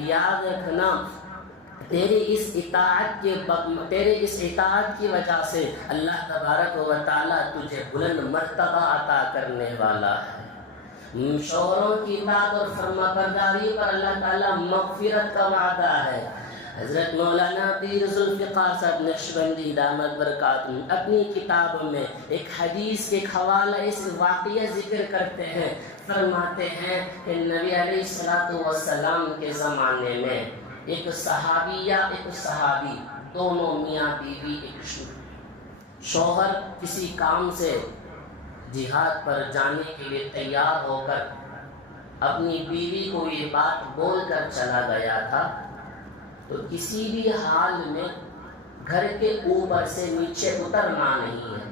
یاد رکھنا تیرے اس اطاعت کی وجہ سے اللہ تبارک و تعالیٰ تجھے بلند مرتبہ عطا کرنے والا ہے۔ شوہروں کی اطاعت اور فرما برداری پر اللہ تعالیٰ مغفرت کا وعدہ ہے۔ حضرت مولانا پیر ذوالفقار صاحب نقشبندی دامت برکاتہم اپنی کتاب میں ایک حدیث کے حوالہ اس واقعہ ذکر کرتے ہیں، فرماتے ہیں کہ نبی علیہ السلام کے زمانے میں ایک صحابی دونوں میاں بیوی، ایک شوہر کسی کام سے جہاد پر جانے کے لیے تیار ہو کر اپنی بیوی کو یہ بات بول کر چلا گیا تھا، تو کسی بھی حال میں گھر کے اوپر سے نیچے اترنا نہیں ہے۔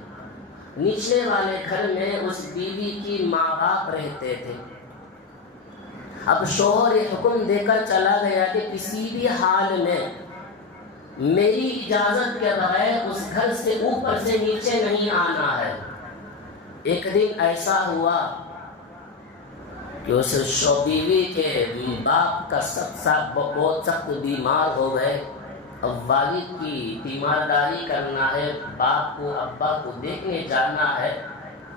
نچلے والے گھر میں اس بیوی کی ماں باپ رہتے تھے۔ اب شوہر یہ حکم دے کر چلا گیا کہ کسی بھی حال میں میری اجازت کے بغیر اس گھر سے اوپر سے نیچے نہیں آنا ہے۔ ایک دن ایسا ہوا کہ اس بیوی کے باپ کا بہت سخت بیمار ہو گئے۔ اب والد کی تیمارداری کرنا ہے، باپ کو ابا کو دیکھنے جانا ہے۔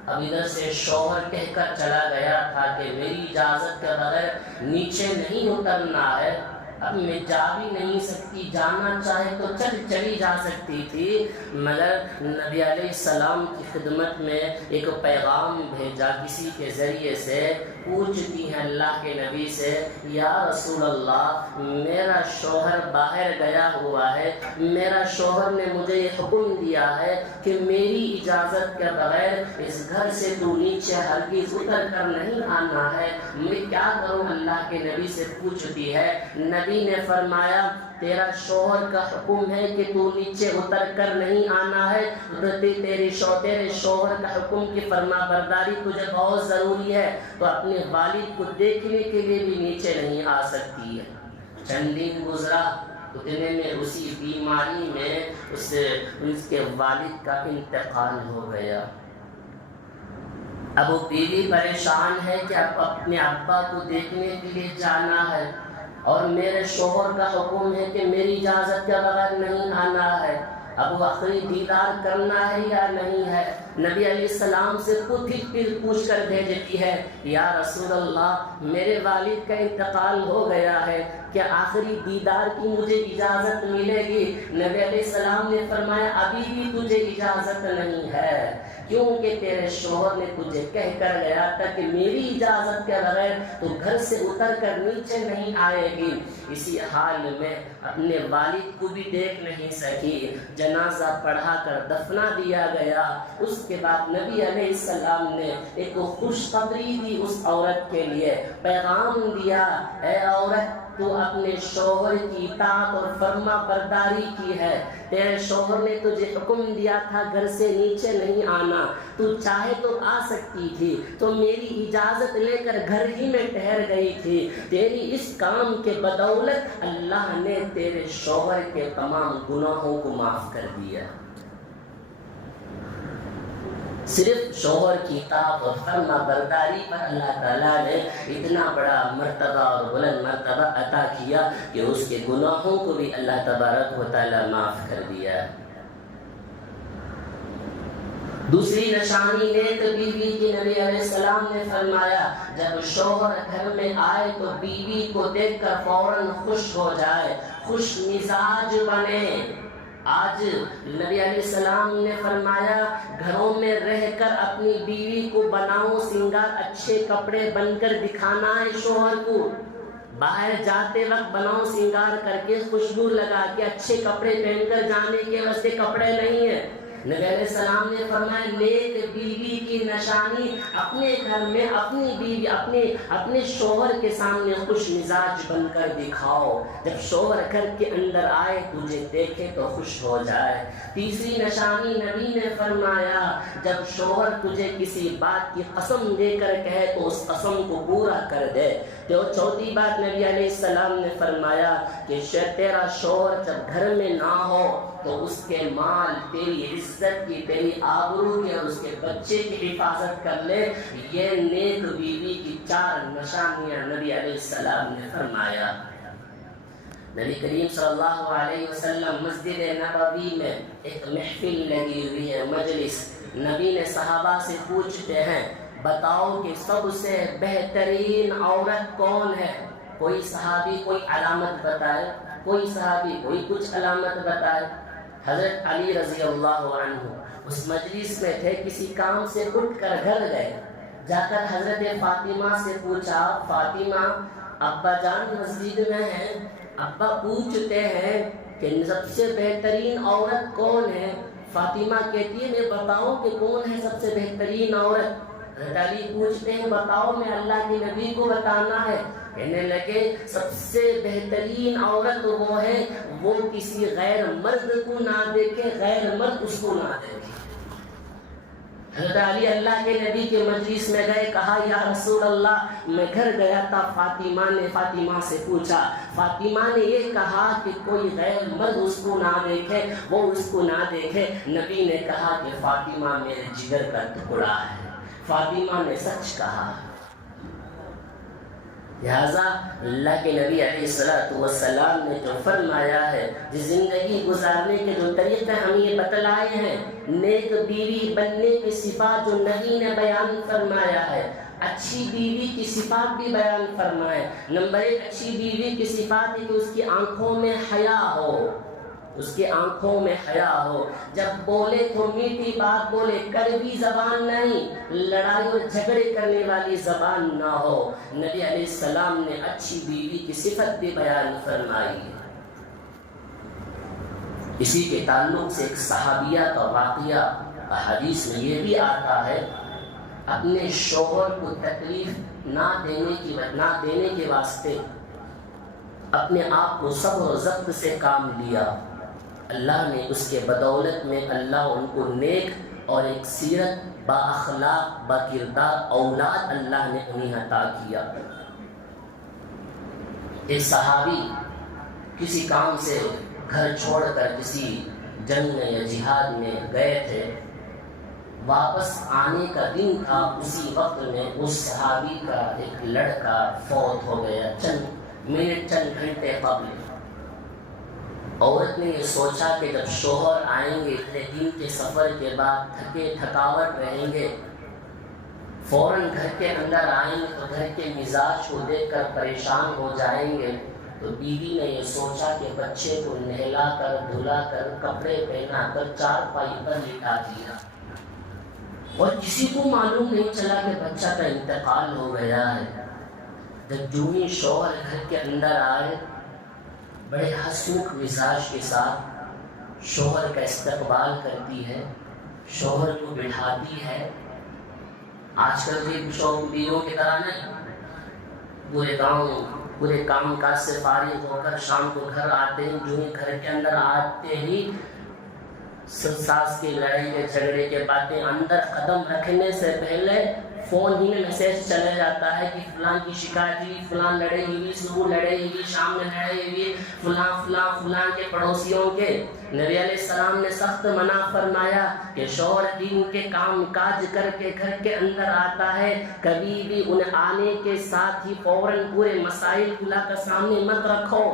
اب ادھر سے شوہر کہہ کر چلا گیا تھا کہ میری اجازت کے بغیر نیچے نہیں اترنا ہے۔ اب میں جا بھی نہیں سکتی، جانا چاہے تو چلی جا سکتی تھی، مگر نبی علیہ السلام کی خدمت میں ایک پیغام بھیجا کسی کے ذریعے سے، پوچھتی ہیں اللہ کے نبی سے، یا رسول اللہ میرا شوہر باہر گیا ہوا ہے، میرا شوہر نے مجھے یہ حکم دیا ہے کہ میری اجازت کے بغیر اس گھر سے تو نیچے ہرگز اتر کر نہیں آنا ہے، میں کیا کروں؟ اللہ کے نبی سے پوچھتی ہے۔ نبی نے فرمایا تیرا شوہر کا حکم ہے کہ تو نیچے اتر کر نہیں آنا ہے، تیرے شوہر کا حکم کی فرما برداری تجھے بہت ضروری ہے، تو اپنے والد کو دیکھنے کے لیے بھی نیچے نہیں آ سکتی ہے۔ چند دن گزرا، اتنے میں اسی بیماری میں اس کے والد کا انتقال ہو گیا۔ اب وہ بیوی پریشان ہے کہ اب اپنے ابا کو دیکھنے کے لیے جانا ہے، اور میرے شوہر کا حکم ہے کہ میری اجازت کے بغیر نہیں آنا ہے، اب وہ آخری دیدار کرنا ہے یا نہیں ہے؟ نبی علیہ السلام سے پوچھ کر بھیجتی ہے، یا رسول اللہ میرے والد کا انتقال ہو گیا ہے، کیا آخری دیدار کی مجھے اجازت ملے گی؟ نبی علیہ السلام نے فرمایا ابھی بھی تجھے اجازت نہیں ہے، کیونکہ تیرے شوہر نے تجھے کہہ کر گیا تھا کہ میری اجازت کے بغیر تو گھر سے اتر کر نیچے نہیں آئے گی۔ اسی حال میں اپنے والد کو بھی دیکھ نہیں سکی، جنازہ پڑھا کر دفنا دیا گیا۔ اس کے بعد نبی علیہ السلام نے ایک خوشخبری دی اس عورت کے لیے، پیغام دیا، اے عورت تو اپنے شوہر کی اطاعت اور فرما برداری کی ہے، تیرے شوہر نے تجھے حکم دیا تھا گھر سے نیچے نہیں آنا، تو چاہے تو آ سکتی تھی، تو میری اجازت لے کر گھر ہی میں ٹھہر گئی تھی، تیری اس کام کے بدولت اللہ نے تیرے شوہر کے تمام گناہوں کو معاف کر دیا۔ صرف شوہر کی اطاعت اور فرما برداری پر اللہ تعالیٰ نے اتنا بڑا مرتبہ اور بلند مرتبہ عطا کیا کہ اس کے گناہوں کو بھی اللہ تبارک و تعالیٰ معاف کر دیا۔ دوسری نشانی نیک بیوی کی نبی علیہ السلام نے فرمایا، جب شوہر گھر میں آئے تو بیوی کو دیکھ کر فوراً خوش ہو جائے، خوش مزاج بنے۔ آج نبی علیہ السلام نے فرمایا گھروں میں رہ کر اپنی بیوی کو بناؤ سنگار، اچھے کپڑے بن کر دکھانا ہے شوہر کو، باہر جاتے وقت بناؤ سنگار کر کے خوشبو لگا کے اچھے کپڑے پہن کر جانے کے واسطے کپڑے نہیں ہیں۔ نبی علیہ السلام نے فرمایا نیک بیوی کی نشانی اپنے گھر میں اپنی بیوی اپنے شوہر کے سامنے خوش مزاج بن کر دکھاؤ، جب شوہر گھر کے اندر آئے تجھے دیکھے تو خوش ہو جائے۔ تیسری نشانی نبی نے فرمایا جب شوہر تجھے کسی بات کی قسم دے کر کہے تو اس قسم کو پورا کر دے۔ تو چوتھی بات نبی علیہ السلام نے فرمایا کہ تیرا شوہر جب گھر میں نہ ہو تو اس کے مال، تیری عزت کی، تیری آبرو کی اور اس کے بچے کی حفاظت کر لے۔ یہ نیک بیوی کی 4 نشانیاں نبی علیہ السلام نے فرمایا۔ نبی کریم صلی اللہ علیہ وسلم مسجد نبوی میں ایک محفل لگی ہوئی ہے، مجلس. نبی نے صحابہ سے پوچھتے ہیں بتاؤ کہ سب سے بہترین عورت کون ہے؟ کوئی صحابی کوئی علامت بتائے، کوئی صحابی کوئی کچھ علامت بتائے. حضرت علی رضی اللہ عنہ اس مجلس میں تھے، کسی کام سے اٹھ کر گھر گئے. جا کر حضرت فاطمہ سے پوچھا فاطمہ ابا جان مسجد میں ہیں، ابا پوچھتے ہیں کہ سب سے بہترین عورت کون ہے؟ فاطمہ کہتی ہے میں بتاؤں کہ کون ہے سب سے بہترین عورت؟ حضرت علی پوچھتے ہیں بتاؤ، میں اللہ کے نبی کو بتانا ہے. کہنے لگے سب سے بہترین عورت وہ ہے وہ کسی غیر مرد کو نہ دیکھے، غیر مرد اس کو نہ دیکھے. حضرت علی اللہ کے نبی کے مجلس میں گئے، کہا یا رسول اللہ میں گھر گیا تھا، فاطمہ سے پوچھا، فاطمہ نے یہ کہا کہ کوئی غیر مرد اس کو نہ دیکھے، وہ اس کو نہ دیکھے. نبی نے کہا کہ فاطمہ میرے جگر کا ٹکڑا ہے. فاطمہ نے سچ کہا. لہذا اللہ کے نبی علیہ السلام نے جو فرمایا ہے، جس زندگی گزارنے کے جو طریقے ہمیں یہ بتلائے ہیں، نیک بیوی بننے کی صفات جو نبی نے بیان فرمایا ہے، اچھی بیوی کی صفات بھی بیان فرمائے. نمبر 1 اچھی بیوی کی صفات ہے کہ اس کی آنکھوں میں حیا ہو، اس کی آنکھوں میں حیا ہو. جب بولے تو میٹھی بات بولے، کڑوی زبان نہیں، لڑائی اور جھگڑے کرنے والی زبان نہ ہو. نبی علیہ السلام نے اچھی بیوی کی صفت بھی بیان فرمائی. اسی کے تعلق سے ایک صحابیہ کا واقعہ حدیث میں یہ بھی آتا ہے، اپنے شوہر کو تکلیف نہ دینے کے واسطے اپنے آپ کو صبر و ضبط سے کام لیا. اللہ نے اس کے بدولت میں اللہ ان کو نیک اور ایک سیرت با اخلاق با کردار اولاد اللہ نے انہیں عطا کیا. ایک صحابی کسی کام سے گھر چھوڑ کر کسی جنگ میں یا جہاد میں گئے تھے، واپس آنے کا دن تھا. اسی وقت میں اس صحابی کا ایک لڑکا فوت ہو گیا، چند گھنٹے قبل. عورت نے یہ سوچا کہ جب شوہر آئیں گے اتنے دن کے سفر کے بعد تھکاوٹ رہیں گے، فوراً گھر کے اندر آئیں گے تو گھر کے مزاج کو دیکھ کر پریشان ہو جائیں گے. تو بیوی نے یہ سوچا کہ بچے کو نہلا کر دھلا کر کپڑے پہنا کر چارپائی پر لٹا دیا، اور کسی کو معلوم نہیں چلا کہ بچہ کا انتقال ہو گیا ہے. جب جونی شوہر گھر کے اندر آئے، بڑے حسمک مزاج کے ساتھ شوہر کا استقبال کرتی ہے، شوہر کو بٹھاتی ہے. آج کل کے بیویوں کی طرح نہیں، پورے کام کاج سے فارغ ہو کر شام کو گھر آتے ہیں، جو ہی گھر کے اندر آتے ہی ساس کی لڑائی کے جھگڑے کے باتیں، اندر قدم رکھنے سے پہلے فون ہی میں میسج چلا جاتا ہے کہ فلاں کی شکایت ہوئی، فلاں لڑائی ہوئی، صبح لڑائی ہوئی، شام میں لڑائی ہوئی، فلاں کے پڑوسیوں کے. نبی علیہ السلام نے سخت منع فرمایا کہ شوہر دن کے کام کاج کر کے گھر کے اندر آتا ہے، کبھی بھی ان آنے کے ساتھ ہی فوراً پورے مسائل کھلا کر سامنے مت رکھو.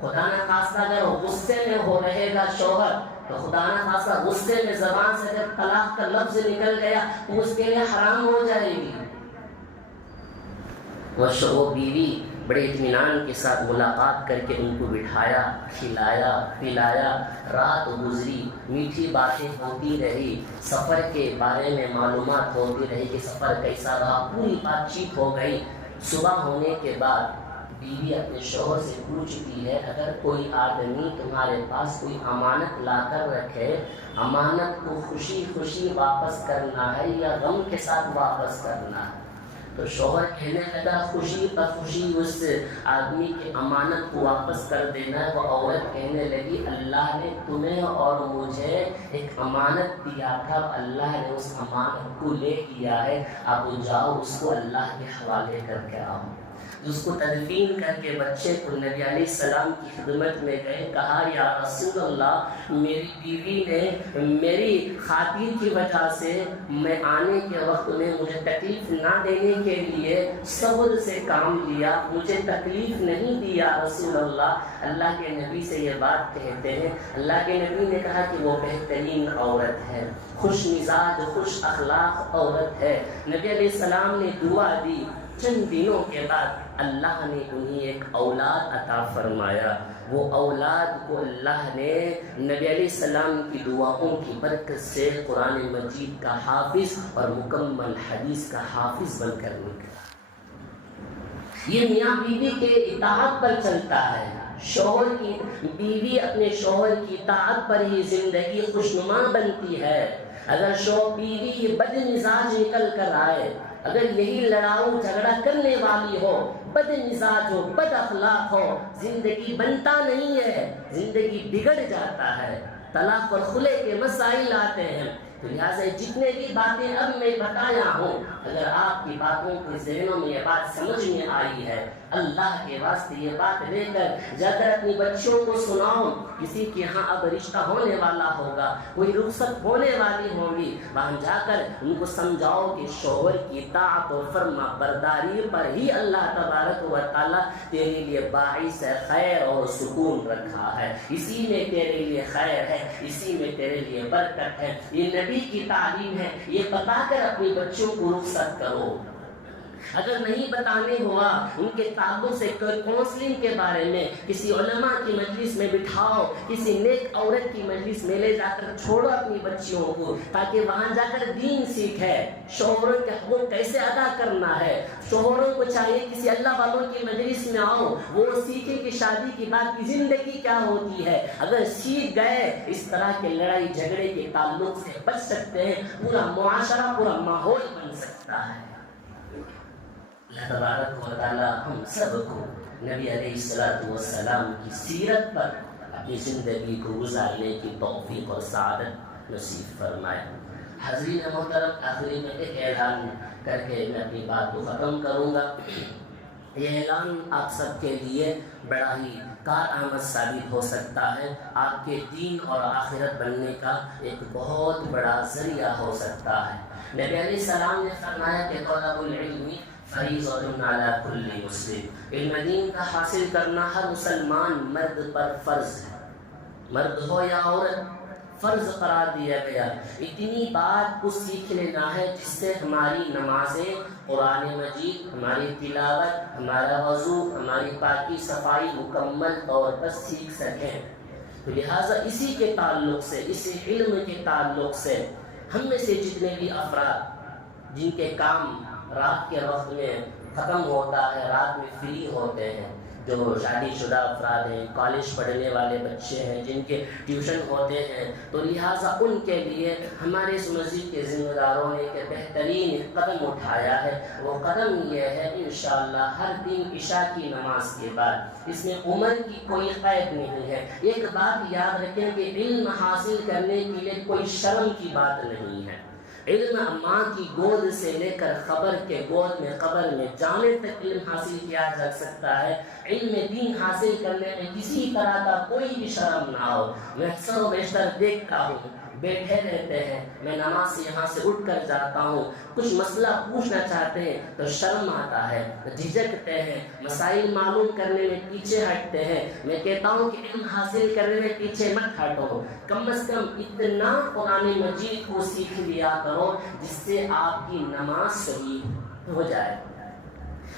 خدا نہ خواستہ اگر غصے میں ہو رہے گا شوہر، تو خدا نہ خواستہ غصے میں زبان سے جب طلاق کا لفظ نکل گیا تو اس کے لیے حرام ہو جائے گی. وہ بیوی بڑے اطمینان کے ساتھ ملاقات کر کے ان کو بٹھایا، کھلایا پلایا، رات گزری، میٹھی باتیں ہوتی رہی، سفر کے بارے میں معلومات ہوتی رہی کہ سفر کیسا رہا، پوری بات چیت ہو گئی. صبح ہونے کے بعد بیوی اپنے شوہر سے پوچھتی ہے اگر کوئی آدمی تمہارے پاس کوئی امانت لا کر رکھے، امانت کو خوشی خوشی واپس کرنا ہے یا غم کے ساتھ واپس کرنا ہے؟ تو شوہر کہنے لگا خوشی خوشی اس آدمی کی امانت کو واپس کر دینا ہے. وہ عورت کہنے لگی اللہ نے تمہیں اور مجھے ایک امانت دیا تھا، اللہ نے اس امانت کو لے لیا ہے، اب جاؤ اس کو اللہ کے حوالے کر کے آؤ. اس کو تدفین کر کے بچے کو نبی علیہ السلام کی خدمت میں گئے، کہا یا رسول اللہ میری بیوی نے میری خاطر کی وجہ سے میں آنے کے وقت میں مجھے تکلیف نہ دینے کے لیے صبر سے کام لیا، مجھے تکلیف نہیں دی یا رسول اللہ۔ اللہ کے نبی سے یہ بات کہتے ہیں، اللہ کے نبی نے کہا کہ وہ بہترین عورت ہے، خوش مزاج خوش اخلاق عورت ہے۔ نبی علیہ السلام نے دعا دی، چند دنوں کے بعد اللہ نے انہیں ایک اولاد عطا فرمایا۔ وہ اولاد کو اللہ نے نبی علیہ السلام کی دعاؤں کی برکت سے قرآن مجید کا حافظ اور مکمل حدیث کا حافظ بن کر نکلا۔ یہ میاں بیوی کے اطاعت پر چلتا ہے، شوہر کی بیوی اپنے شوہر کی اطاعت پر ہی زندگی خوشنما بنتی ہے۔ اگر شوہر بیوی بد مزاج نکل کر آئے، اگر یہی لڑاؤ جھگڑا کرنے والی ہو، بد مزاج ہو، بد اخلاق ہو، زندگی بنتا نہیں ہے، زندگی بگڑ جاتا ہے، طلاق اور خلع کے مسائل آتے ہیں۔ تو لہٰذا جتنے بھی باتیں اب میں بتایا ہوں، اگر آپ کی باتوں کے ذہنوں میں یہ بات سمجھ میں آئی ہے، اللہ کے واسطے یہ بات لے کر جا کر اپنی بچیوں کو سناؤ۔ کسی کے ہاں اب رشتہ ہونے والا ہوگا، کوئی رخصت ہونے والی ہوگی، وہاں جا کر ان کو سمجھاؤ کہ شوہر کی اطاعت اور فرما برداری پر ہی اللہ تبارک و تعالیٰ تیرے لیے باعث خیر اور سکون رکھا ہے، اسی میں تیرے لیے خیر ہے، اسی میں تیرے لیے برکت ہے۔ یہ نبی کی تعلیم ہے، یہ بتا کر اپنی بچوں کو رخصت کرو۔ اگر نہیں بتانے ہوا ان کے تعلق سے کونسلنگ کے بارے میں کسی علماء کی مجلس میں بٹھاؤ، کسی نیک عورت کی مجلس میں لے جا کر چھوڑو اپنی بچیوں کو، تاکہ وہاں جا کر دین سیکھے، شوہروں کے حقوق کیسے ادا کرنا ہے۔ شوہروں کو چاہیے کسی اللہ والوں کی مجلس میں آؤ، وہ سیکھے کہ شادی کے بعد کی زندگی کیا ہوتی ہے۔ اگر سیکھ گئے اس طرح کے لڑائی جھگڑے کے تعلق سے بچ سکتے ہیں، پورا معاشرہ پورا ماحول بن سکتا ہے۔ اللہ تبارک و تعالی ہم سب کو نبی علیہ السلام کی سیرت پر اپنی زندگی کو گزارنے کی توفیق اور سعادت نصیب فرمائے۔ حضرین محترم، آخری میں ایک اعلان کر کے میں اپنی بات کو ختم کروں گا۔ یہ اعلان آپ سب کے لیے بڑا ہی کارآمد ثابت ہو سکتا ہے، آپ کے دین اور آخرت بننے کا ایک بہت بڑا ذریعہ ہو سکتا ہے۔ نبی علیہ السلام نے فرمایا کہ طلب العلم فریضۃ علی کل مسلم، علم دین کا حاصل کرنا ہر مسلمان مرد پر فرض ہے، مرد ہو یا عورت، فرض قرار دیا گیا۔ اتنی بات کو سیکھ لینا ہے جس سے ہماری نمازیں، قرآن مجید، ہماری تلاوت، ہمارا وضو، ہماری پاکی صفائی مکمل طور پر سیکھ سکیں۔ تو لہٰذا اسی کے تعلق سے، اسی علم کے تعلق سے ہم میں سے جتنے بھی افراد جن کے کام رات کے وقت میں ختم ہوتا ہے، رات میں فری ہوتے ہیں، جو شادی شدہ افراد ہیں، کالج پڑھنے والے بچے ہیں، جن کے ٹیوشن ہوتے ہیں، تو لہٰذا ان کے لیے ہمارے اس مسجد کے ذمہ داروں نے ایک بہترین قدم اٹھایا ہے۔ وہ قدم یہ ہے انشاءاللہ ہر دن عشاء کی نماز کے بعد، اس میں عمر کی کوئی قید نہیں ہے۔ ایک بات یاد رکھیں کہ علم حاصل کرنے کے لیے کوئی شرم کی بات نہیں ہے۔ علم ماں کی گود سے لے کر خبر کے گود میں قبر میں جانے تک علم حاصل کیا جا سکتا ہے۔ علم دین حاصل کرنے میں کسی طرح کا کوئی بھی شرم نہ ہو۔ میں اکثر و بیشتر دیکھتا ہوں بیٹھے رہتے ہیں، میں نماز سے یہاں سے اٹھ کر جاتا ہوں، کچھ مسئلہ پوچھنا چاہتے ہیں تو شرم آتا ہے، جھجکتے ہیں، مسائل معلوم کرنے میں پیچھے ہٹتے ہیں۔ میں کہتا ہوں کہ علم حاصل کرنے میں پیچھے مت ہٹو، کم از کم اتنا قرآن مجید کو سیکھ لیا کرو جس سے آپ کی نماز صحیح ہو جائے۔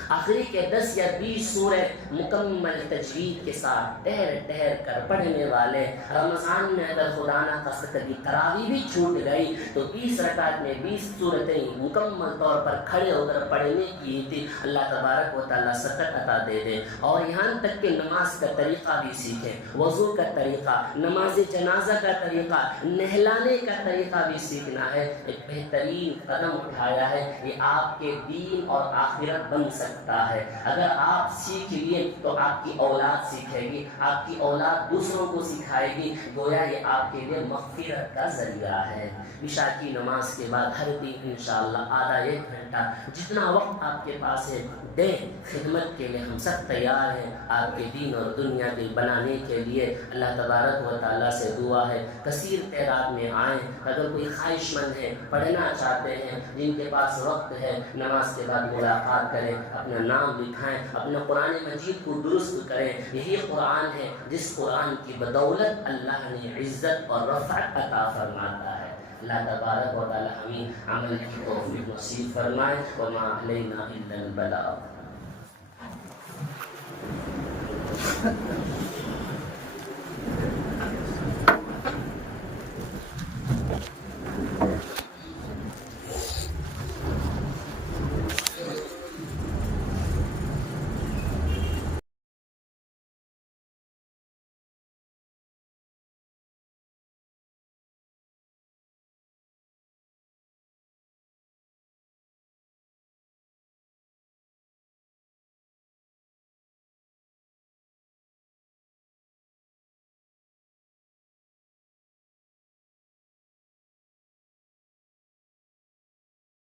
آخری کے 10 یا 20 سورہ مکمل تجوید کے ساتھ ٹہر ٹہر کر پڑھنے والے، رمضان میں اگر خدا نہ خواستہ کبھی تراویح بھی چھوٹ گئی تو 20 رکعت میں 20 سورتیں مکمل طور پر کھڑے ہو کر پڑھنے کی تھی۔ اللہ تبارک و تعالیٰ سکت عطا دے دے، اور یہاں تک کہ نماز کا طریقہ بھی سیکھیں، وضو کا طریقہ، نماز جنازہ کا طریقہ، نہلانے کا طریقہ بھی سیکھنا ہے۔ ایک بہترین قدم اٹھایا ہے، یہ آپ کے دین اور آخرت بن سکتا ہے. اگر آپ سیکھ لیے تو آپ کی اولاد سیکھے گی, آپ کی اولاد دوسروں کو سکھائے گی. گویا یہ آپ کے لیے مغفرت کا ذریعہ ہے. عشاء کی نماز کے بعد ہر دن انشاءاللہ آدھا ایک گھنٹہ جتنا وقت آپ کے پاس ہے دیں. خدمت کے لیے ہم سب تیار ہیں, آپ کے دین اور دنیا کے بنانے کے لیے. اللہ تبارک و تعالیٰ سے دعا ہے کثیر تعداد میں آئیں. اگر کوئی خواہش مند ہے, پڑھنا چاہتے ہیں, جن کے پاس وقت ہے, نماز کے بعد ملاقات کریں, اپنا نام لکھائیں, اپنا قرآن مجید کو درست کریں. یہی قرآن ہے جس قرآن کی بدولت اللہ نے عزت اور رفعت عطا فرماتا ہے. اللہ تبارک و تعالی ہمیں عمل کی توفیق نصیب فرمائے. وما علینا الا البلاغ.